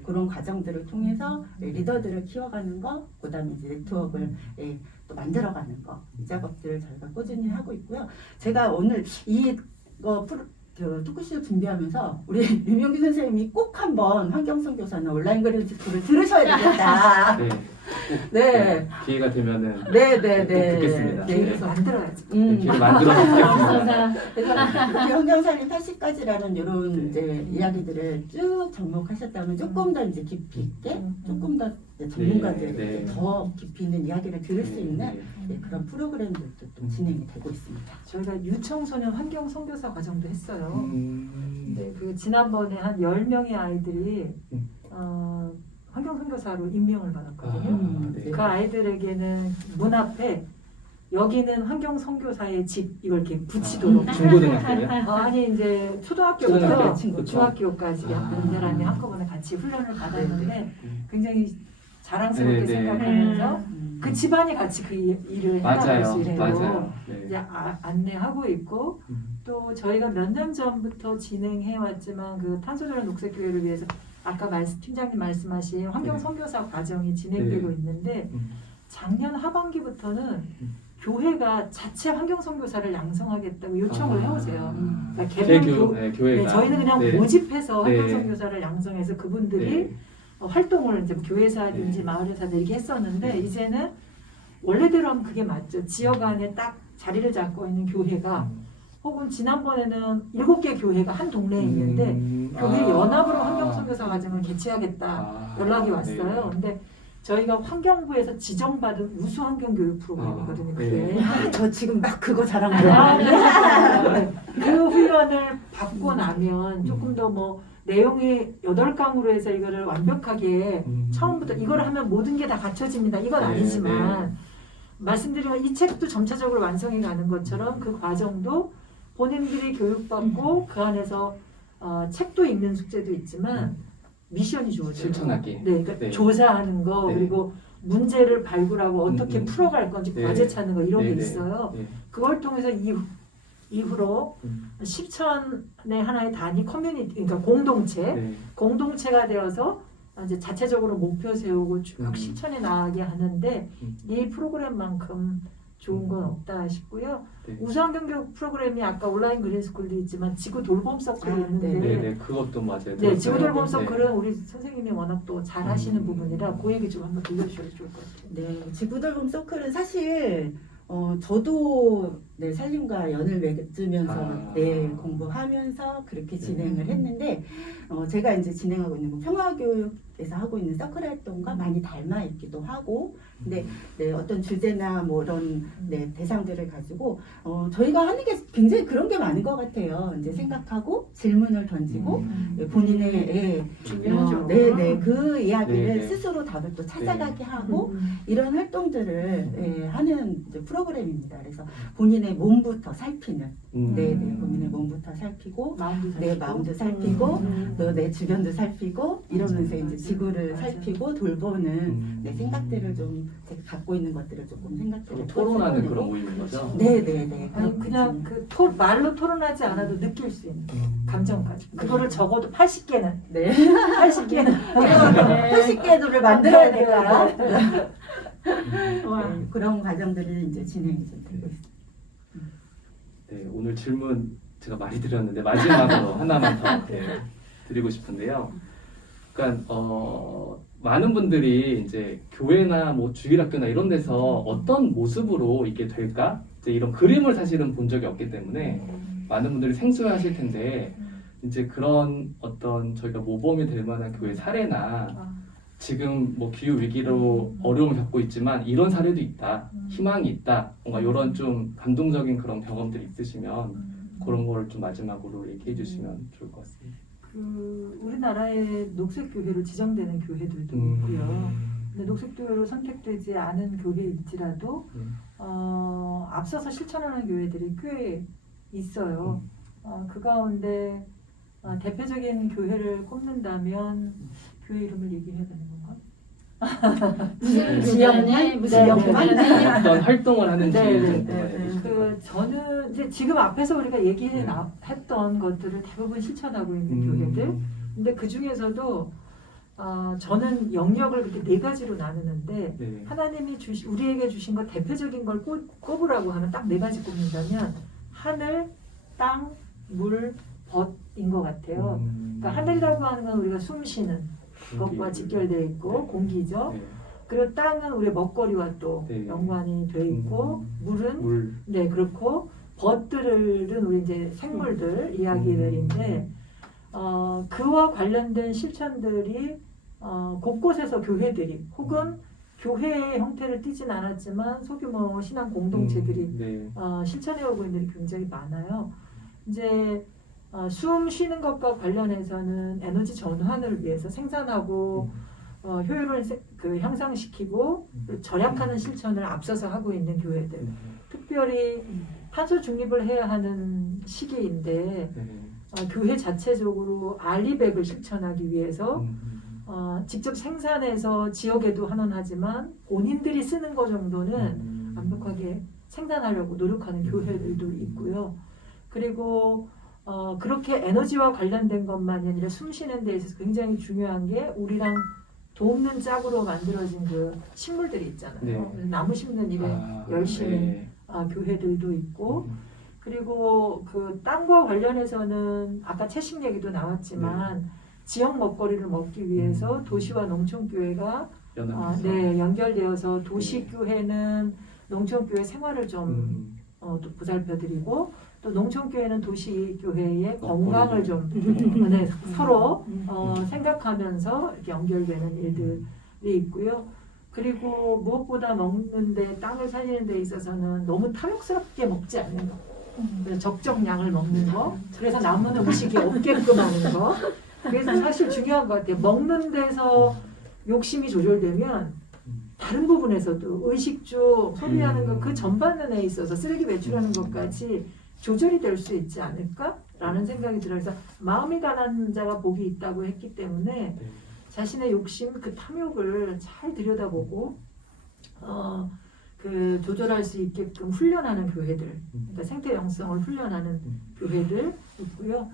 그런 과정들을 통해서 리더들을 키워가는 거, 그다음에 이제 네트워크를 또 만들어가는 거, 이 작업들을 저희가 꾸준히 하고 있고요. 제가 오늘 이거 저 토크쇼 준비하면서 우리 유명기 선생님이 꼭 한번 환경선교사는 온라인 그리스도를 들으셔야 되겠다. 네. 네. 기회가 되면은 네네네. 꼭 듣겠습니다. 네, 기회를 그래서 만들어야지. 기회 만들어서 듣겠습니다. 감사합니다. 그래서 우리 환경살림 80가지라는 이런 이제 이야기들을 쭉 접목하셨다면 조금 더 이제 깊이 있게 조금 더 전문가들 네. 더 깊이 있는 이야기를 들을 수 있는 네. 네, 그런 프로그램들도 또 진행이 되고 있습니다. 저희가 유청소년 환경 선교사 과정도 했어요. 음. 근데 그 지난번에 한 10명의 아이들이 음. 환경 선교사로 임명을 받았거든요. 음, 네. 그 아이들에게는 문 앞에 여기는 환경 선교사의 집 이걸 이렇게 붙이도록 중고등학교요? 아니 이제 초등학교부터 초등학교, 친구. 중학교까지 아. 한 사람이 한꺼번에 같이 훈련을 받았는데 굉장히 자랑스럽게 네, 네. 생각하면서 음. 그 집안이 같이 그 일을 해나갈 맞아요, 수 있도록 맞아요. 네. 이제 안내하고 있고 음. 또 저희가 몇 년 전부터 진행해 왔지만 그 탄소전환 녹색교회를 위해서 아까 팀장님 말씀하신 환경 네. 선교사 과정이 진행되고 네. 있는데 음. 작년 하반기부터는 음. 교회가 자체 환경 선교사를 양성하겠다고 요청을 해오세요. 그러니까 개교, 네, 교회가. 네, 저희는 그냥 네. 모집해서 네. 환경 선교사를 양성해서 그분들이 네. 활동을 이제 교회사든지 네. 마을회사들 이렇게 했었는데 네. 이제는 원래대로 하면 그게 맞죠. 지역 안에 딱 자리를 잡고 있는 교회가 혹은 지난번에는 7개 교회가 한 동네에 있는데 교회 연합으로 환경선교사 과정을 개최하겠다 연락이 왔어요. 근데 저희가 환경부에서 지정받은 우수 환경교육 프로그램이거든요. 그게. 저 지금 막 그거 아, 자랑하려고 네. 그 훈련을 받고 나면 조금 더 뭐 내용이 8강으로 해서 이거를 완벽하게 처음부터 이걸 하면 모든 게 다 갖춰집니다. 이건 네, 아니지만 말씀드리면 이 책도 점차적으로 완성해 가는 것처럼 그 과정도 본인들이 교육받고 그 안에서 책도 읽는 숙제도 있지만 미션이 주어져요. 실천하기. 네, 그러니까 네. 조사하는 거 네. 그리고 문제를 발굴하고 어떻게 풀어갈 건지 네. 과제 찾는 거 이런 네, 게 네. 있어요. 네. 그걸 통해서 이후로 음. 실천의 하나의 단위 커뮤니티, 그러니까 공동체, 네. 공동체가 되어서 이제 자체적으로 목표 세우고 쭉 음. 실천해 나가게 하는데 음. 이 프로그램만큼 좋은 건 없다 싶고요. 네. 우수환경교육 프로그램이 아까 온라인 그린스쿨도 있지만 지구 돌봄 서클이 있는데 네, 네, 그것도 맞아요. 네, 들었어요. 지구 돌봄 네. 서클은 우리 선생님이 워낙 또 잘 하시는 부분이라 그 얘기 좀 한번 들려주셔도 좋을 것 같아요. 네, 지구돌봄 서클은 사실 저도 네, 살림과 연을 맺으면서 네, 공부하면서 그렇게 진행을 했는데 제가 이제 진행하고 있는 평화교육에서 하고 있는 서클 활동과 많이 닮아 있기도 하고 근데 네, 어떤 주제나 뭐 이런 네, 대상들을 가지고 저희가 하는 게 굉장히 그런 게 많은 것 같아요. 이제 생각하고 질문을 던지고 네, 본인의 중요하죠. 네네 그 이야기를 네, 네. 스스로 답을 또 찾아가게 하고 음. 이런 활동들을 하는 이제 프로그램입니다. 그래서 본인의 몸부터 살피는 네네 본인의 몸부터 살피고 마음도 내 살피고. 마음도 살피고 음. 또 내 주변도 살피고 이러면서 이제 지구를 맞아. 살피고 돌보는 내 생각들을 좀 제가 갖고 있는 것들을 조금 생각들을 토론하는 그런 해보고. 모임인 거죠? 네네네 아니 그냥 그 말로 토론하지 않아도 느낄 수 있는 감정까지. 네. 그거를 적어도 80개는 네 80개는 80개도를 만들어야 되니까 와. 네, 그런 과정들이 이제 진행이 좀 되고 있습니다. 네, 오늘 질문 제가 많이 드렸는데 마지막으로 하나만 더 드리고 싶은데요. 그러니까 많은 분들이 이제 교회나 뭐 주일학교나 이런 데서 어떤 모습으로 이게 될까? 이제 이런 그림을 사실은 본 적이 없기 때문에 많은 분들이 생소하실 텐데 이제 그런 어떤 저희가 모범이 될 만한 교회 사례나 지금 뭐 기후 위기로 어려움을 겪고 있지만 이런 사례도 있다, 희망이 있다, 뭔가 이런 좀 감동적인 그런 경험들이 있으시면 그런 거를 좀 마지막으로 얘기해 주시면 좋을 것 같습니다. 그 우리나라에 녹색교회로 지정되는 교회들도 있고요. 근데 녹색교회로 선택되지 않은 교회일지라도 앞서서 실천하는 교회들이 꽤 있어요. 그 가운데 대표적인 교회를 꼽는다면 교회 이름을 얘기해야 되는 건가? 무슨 지역만? 교단에 무슨 네, 교단에 어떤 활동을 하는지 네, 네, 좀 네, 알려주시면. 그 저는 이제 지금 앞에서 우리가 얘기해 네. 했던 것들을 대부분 실천하고 있는 교회들. 근데 그 중에서도 저는 영역을 그렇게 4가지로 나누는데 네. 하나님이 우리에게 주신 것 대표적인 걸 꼽으라고 하면 딱 4가지 꼽는다면 하늘, 땅, 물, 벗인 것 같아요. 그러니까 하늘이라고 하는 건 우리가 숨 쉬는 것과 직결되어 있고 공기죠. 네. 그리고 땅은 우리의 먹거리와 또 네. 연관이 되어 있고 물은 물. 네 그렇고 벗들은 우리 이제 생물들 이야기들인데 그와 관련된 실천들이 곳곳에서 교회들이 혹은 교회의 형태를 띠진 않았지만 소규모 신앙 공동체들이 네. 실천해오고 있는 일이 굉장히 많아요. 이제 숨 쉬는 것과 관련해서는 에너지 전환을 위해서 생산하고 효율을 향상시키고 절약하는 실천을 앞서서 하고 있는 교회들. 특별히 탄소 중립을 해야 하는 시기인데 네. 교회 자체적으로 알리백을 실천하기 위해서 직접 생산해서 지역에도 환원하지만 본인들이 쓰는 것 정도는 완벽하게 생산하려고 노력하는 교회들도 있고요. 그리고 그렇게 에너지와 관련된 것만이 아니라 숨 쉬는 데 있어서 굉장히 중요한 게 우리랑 돕는 짝으로 만들어진 그 식물들이 있잖아요. 네. 나무 심는 일에 열심히 네. 교회들도 있고 그리고 그 땅과 관련해서는 아까 채식 얘기도 나왔지만 지역 먹거리를 먹기 위해서 도시와 농촌교회가 연합해서. 네, 연결되어서 도시교회는 농촌교회 생활을 좀 또 보살펴드리고 또 농촌교회는 도시교회의 건강을 좀 네, 서로 생각하면서 이렇게 연결되는 일들이 있고요. 그리고 무엇보다 먹는데 땅을 살리는 데 있어서는 너무 탐욕스럽게 먹지 않는 거. 그래서 적정량을 먹는 거. 그래서 남은 음식이 없게끔 하는 거. 그래서 사실 중요한 것 같아요. 먹는 데서 욕심이 조절되면 다른 부분에서도 의식주 소비하는 것 그 전반에 있어서 쓰레기 배출하는 것까지 조절이 될 수 있지 않을까라는 생각이 들어요. 그래서 마음이 가난한 자가 복이 있다고 했기 때문에 자신의 욕심, 그 탐욕을 잘 들여다보고 그 조절할 수 있게끔 훈련하는 교회들, 그러니까 생태 영성을 훈련하는 교회들 있고요.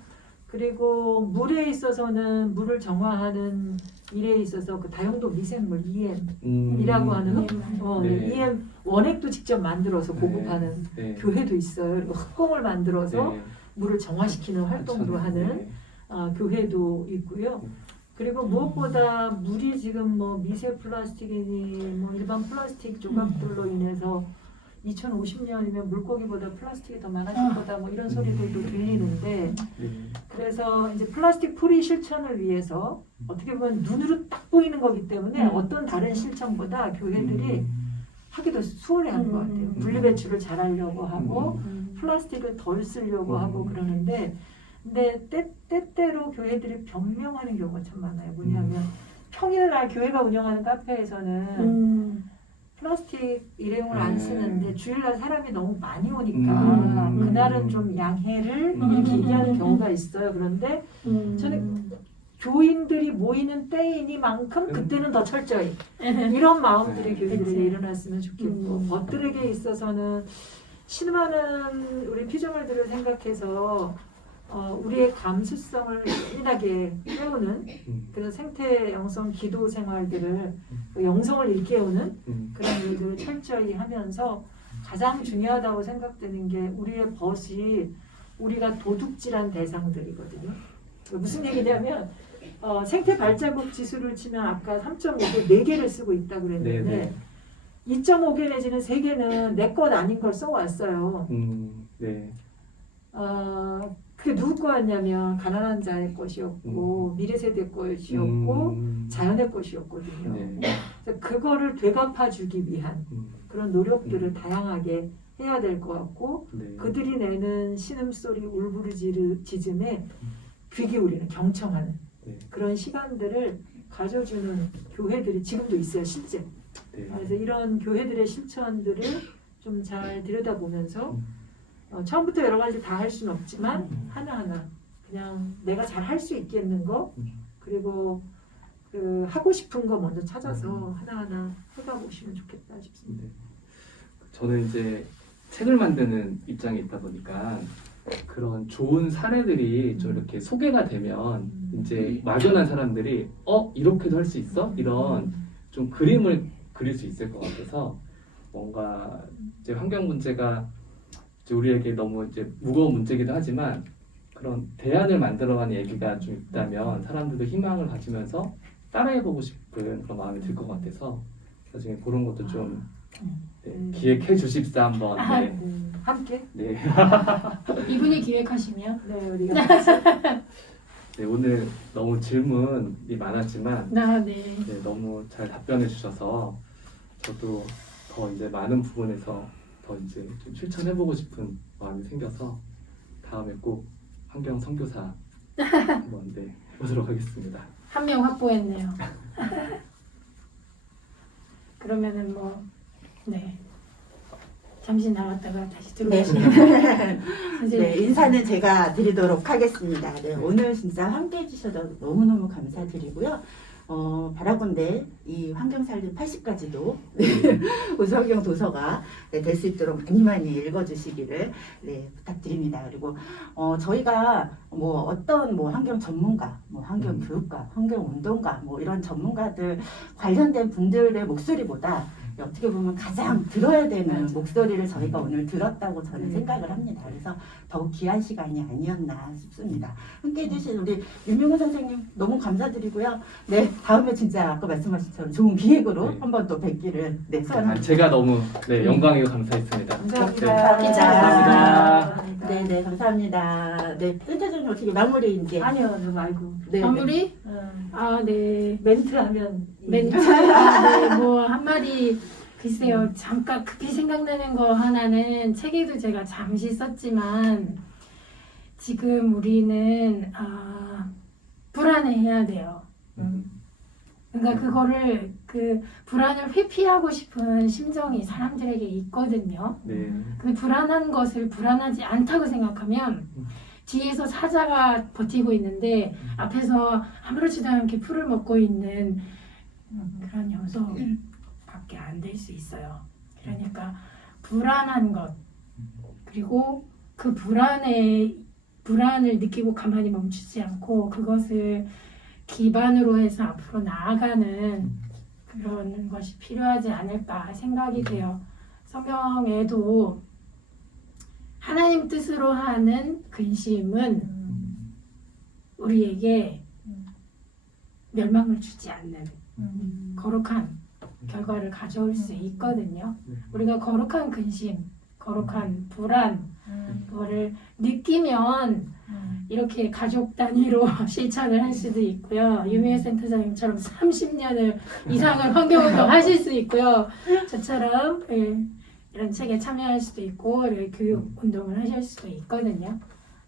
그리고 물에 있어서는 물을 정화하는 일에 있어서 그 다용도 미생물 EM이라고 하는 네. EM 원액도 직접 만들어서 보급하는 네. 교회도 있어요. 그리고 흙공을 만들어서 네. 물을 정화시키는 활동도 하는 교회도 있고요. 그리고 무엇보다 물이 지금 뭐 미세 플라스틱이니 뭐 일반 플라스틱 조각들로 인해서 2050년이면 물고기보다 플라스틱이 더 많아질 거다 뭐 이런 소리들도 들리는데 그래서 이제 플라스틱 프리 실천을 위해서 어떻게 보면 눈으로 딱 보이는 거기 때문에 어떤 다른 실천보다 교회들이 하기도 수월해하는 것 같아요. 분리배출을 잘하려고 하고 플라스틱을 덜 쓰려고 하고 그러는데 근데 때때로 교회들이 변명하는 경우가 참 많아요. 뭐냐면 평일날 교회가 운영하는 카페에서는 플라스틱 일회용을 안 쓰는데 주일날 사람이 너무 많이 오니까 그날은 좀 양해를 이렇게 얘기하는 경우가 있어요. 그런데 저는 교인들이 모이는 때이니만큼 그때는 더 철저히 이런 마음들이 교회들에 일어났으면 좋겠고 벗들에게 있어서는 신음하는 우리 피조물들을 생각해서 우리의 감수성을 예민하게 깨우는 그래서 생태 영성 기도 생활들을 영성을 일깨우는 그런 일들을 철저히 하면서 가장 중요하다고 생각되는 게 우리의 벗이 우리가 도둑질한 대상들이거든요. 무슨 얘기냐면 생태 발자국 지수를 치면 아까 3.5개 4개를 쓰고 있다고 그랬는데 2.5개 내지는 3개는 내 것 아닌 걸 써왔어요. 네. 그게 누구 거였냐면 가난한 자의 것이었고 미래 세대 것이었고 자연의 것이었거든요. 네. 그래서 그거를 되갚아주기 위한 그런 노력들을 다양하게 해야 될 것 같고 네. 그들이 내는 신음소리 울부짖음에 귀 기울이는 경청하는 네. 그런 시간들을 가져주는 교회들이 지금도 있어요. 실제. 네. 그래서 이런 교회들의 실천들을 좀 잘 들여다보면서 처음부터 여러 가지 다 할 수는 없지만 하나하나 그냥 내가 잘 할 수 있겠는 거 그리고 그 하고 싶은 거 먼저 찾아서 하나하나 해가보시면 좋겠다 싶습니다. 네. 저는 이제 책을 만드는 입장에 있다 보니까 그런 좋은 사례들이 좀 이렇게 소개가 되면 이제 막연한 사람들이 이렇게도 할 수 있어? 이런 좀 그림을 그릴 수 있을 것 같아서 뭔가 이제 환경 문제가 이제 우리에게 너무 이제 무거운 문제이기도 하지만 그런 대안을 만들어가는 얘기가 좀 있다면 사람들도 희망을 가지면서 따라해보고 싶은 그런 마음이 들 것 같아서 나중에 그런 것도 좀 네, 기획해 주십사 한번. 네. 함께. 네. 이분이 기획하시면 네, 우리가 네, 오늘 너무 질문이 많았지만 네. 네, 너무 잘 답변해 주셔서 저도 더 이제 많은 부분에서 더 이제 좀 실천해보고 싶은 마음이 생겨서 다음에 꼭 환경 선교사 한번 네, 해보도록 하겠습니다. 한 명 확보했네요. 그러면은 뭐 네. 잠시 나갔다가 다시 네. 들어오시면 선생님. 네, 인사는 제가 드리도록 하겠습니다. 네, 오늘 진짜 함께 해주셔서 너무너무 감사드리고요. 바라건대 이 환경살림 80까지도 우수환경 도서가 네, 될 수 있도록 많이 많이 읽어주시기를 네, 부탁드립니다. 그리고 저희가 뭐 어떤 뭐 환경 전문가, 뭐 환경 교육가, 환경 운동가 뭐 이런 전문가들 관련된 분들의 목소리보다 어떻게 보면 가장 들어야 되는 목소리를 저희가 오늘 들었다고 저는 생각을 합니다. 그래서 더욱 귀한 시간이 아니었나 싶습니다. 함께 해주신 우리 유명호 선생님 너무 감사드리고요. 네, 다음에 진짜 아까 말씀하신 것처럼 좋은 기획으로 네. 한 번 또 뵙기를 네, 소원합니다. 제가 너무 네, 영광이고 감사했습니다. 감사합니다. 네. 감사합니다. 네, 네, 감사합니다. 네, 센터장님 어떻게 마무리 이제. 아니요, 너 말고. 네, 마무리? 음, 아, 네. 멘트 하면 멘트. 네, 뭐 한마디 글쎄요. 잠깐 급히 생각나는 거 하나는 책에도 제가 잠시 썼지만 지금 우리는 불안해해야 돼요. 그러니까 그거를 그 불안을 회피하고 싶은 심정이 사람들에게 있거든요. 네. 그 불안한 것을 불안하지 않다고 생각하면 뒤에서 사자가 버티고 있는데 앞에서 아무렇지도 않게 풀을 먹고 있는 그런 녀석밖에 안 될 수 있어요. 그러니까 불안한 것 그리고 그 불안을 느끼고 가만히 멈추지 않고 그것을 기반으로 해서 앞으로 나아가는 그런 것이 필요하지 않을까 생각이 돼요. 성경에도 하나님 뜻으로 하는 근심은 우리에게 멸망을 주지 않는 거룩한 결과를 가져올 수 있거든요. 우리가 거룩한 근심, 거룩한 불안, 그거를 느끼면 이렇게 가족 단위로 실천을 할 수도 있고요. 유미애 센터장님처럼 30년을 이상을 환경운동 하실 수 있고요. 저처럼 이런 책에 참여할 수도 있고 교육 운동을 하실 수도 있거든요.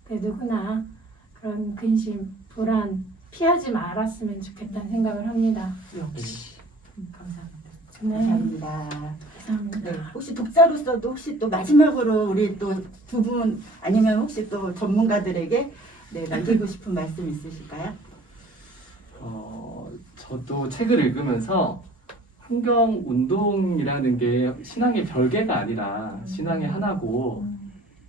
누구나 그런 근심, 불안 피하지 말았으면 좋겠다는 생각을 합니다. 역시. 감사합니다. 네, 감사합니다. 감사합니다. 네, 혹시 독자로서도 혹시 또 마지막으로 우리 또 두 분 아니면 혹시 또 전문가들에게 네, 남기고 싶은 말씀 있으실까요? 저도 책을 읽으면서 환경 운동이라는 게 신앙의 별개가 아니라 신앙의 하나고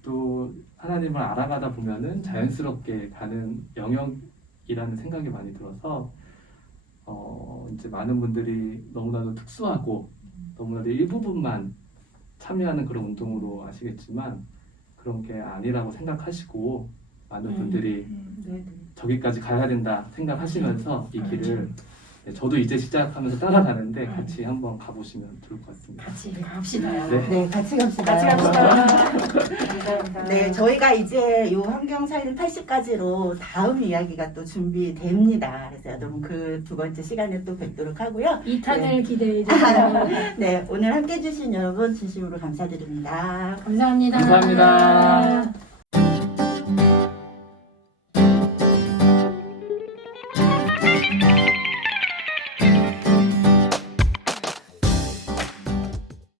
또 하나님을 알아가다 보면은 자연스럽게 가는 영역이라는 생각이 많이 들어서 이제 많은 분들이 너무나도 특수하고 너무나도 일부분만 참여하는 그런 운동으로 아시겠지만 그런 게 아니라고 생각하시고 많은 분들이 네. 저기까지 가야 된다 생각하시면서 이 길을 네, 저도 이제 시작하면서 따라가는데 같이 한번 가보시면 좋을 것 같습니다. 같이 갑시다. 네. 네, 같이 갑시다. 같이 갑시다. 감사합니다. 네, 저희가 이제 요 환경살림 80까지로 다음 이야기가 또 준비됩니다. 그래서 여러분 그 두 번째 시간에 또 뵙도록 하고요. 2탄을 기대해 주세요. 네, 오늘 함께 해주신 여러분 진심으로 감사드립니다. 감사합니다. 감사합니다.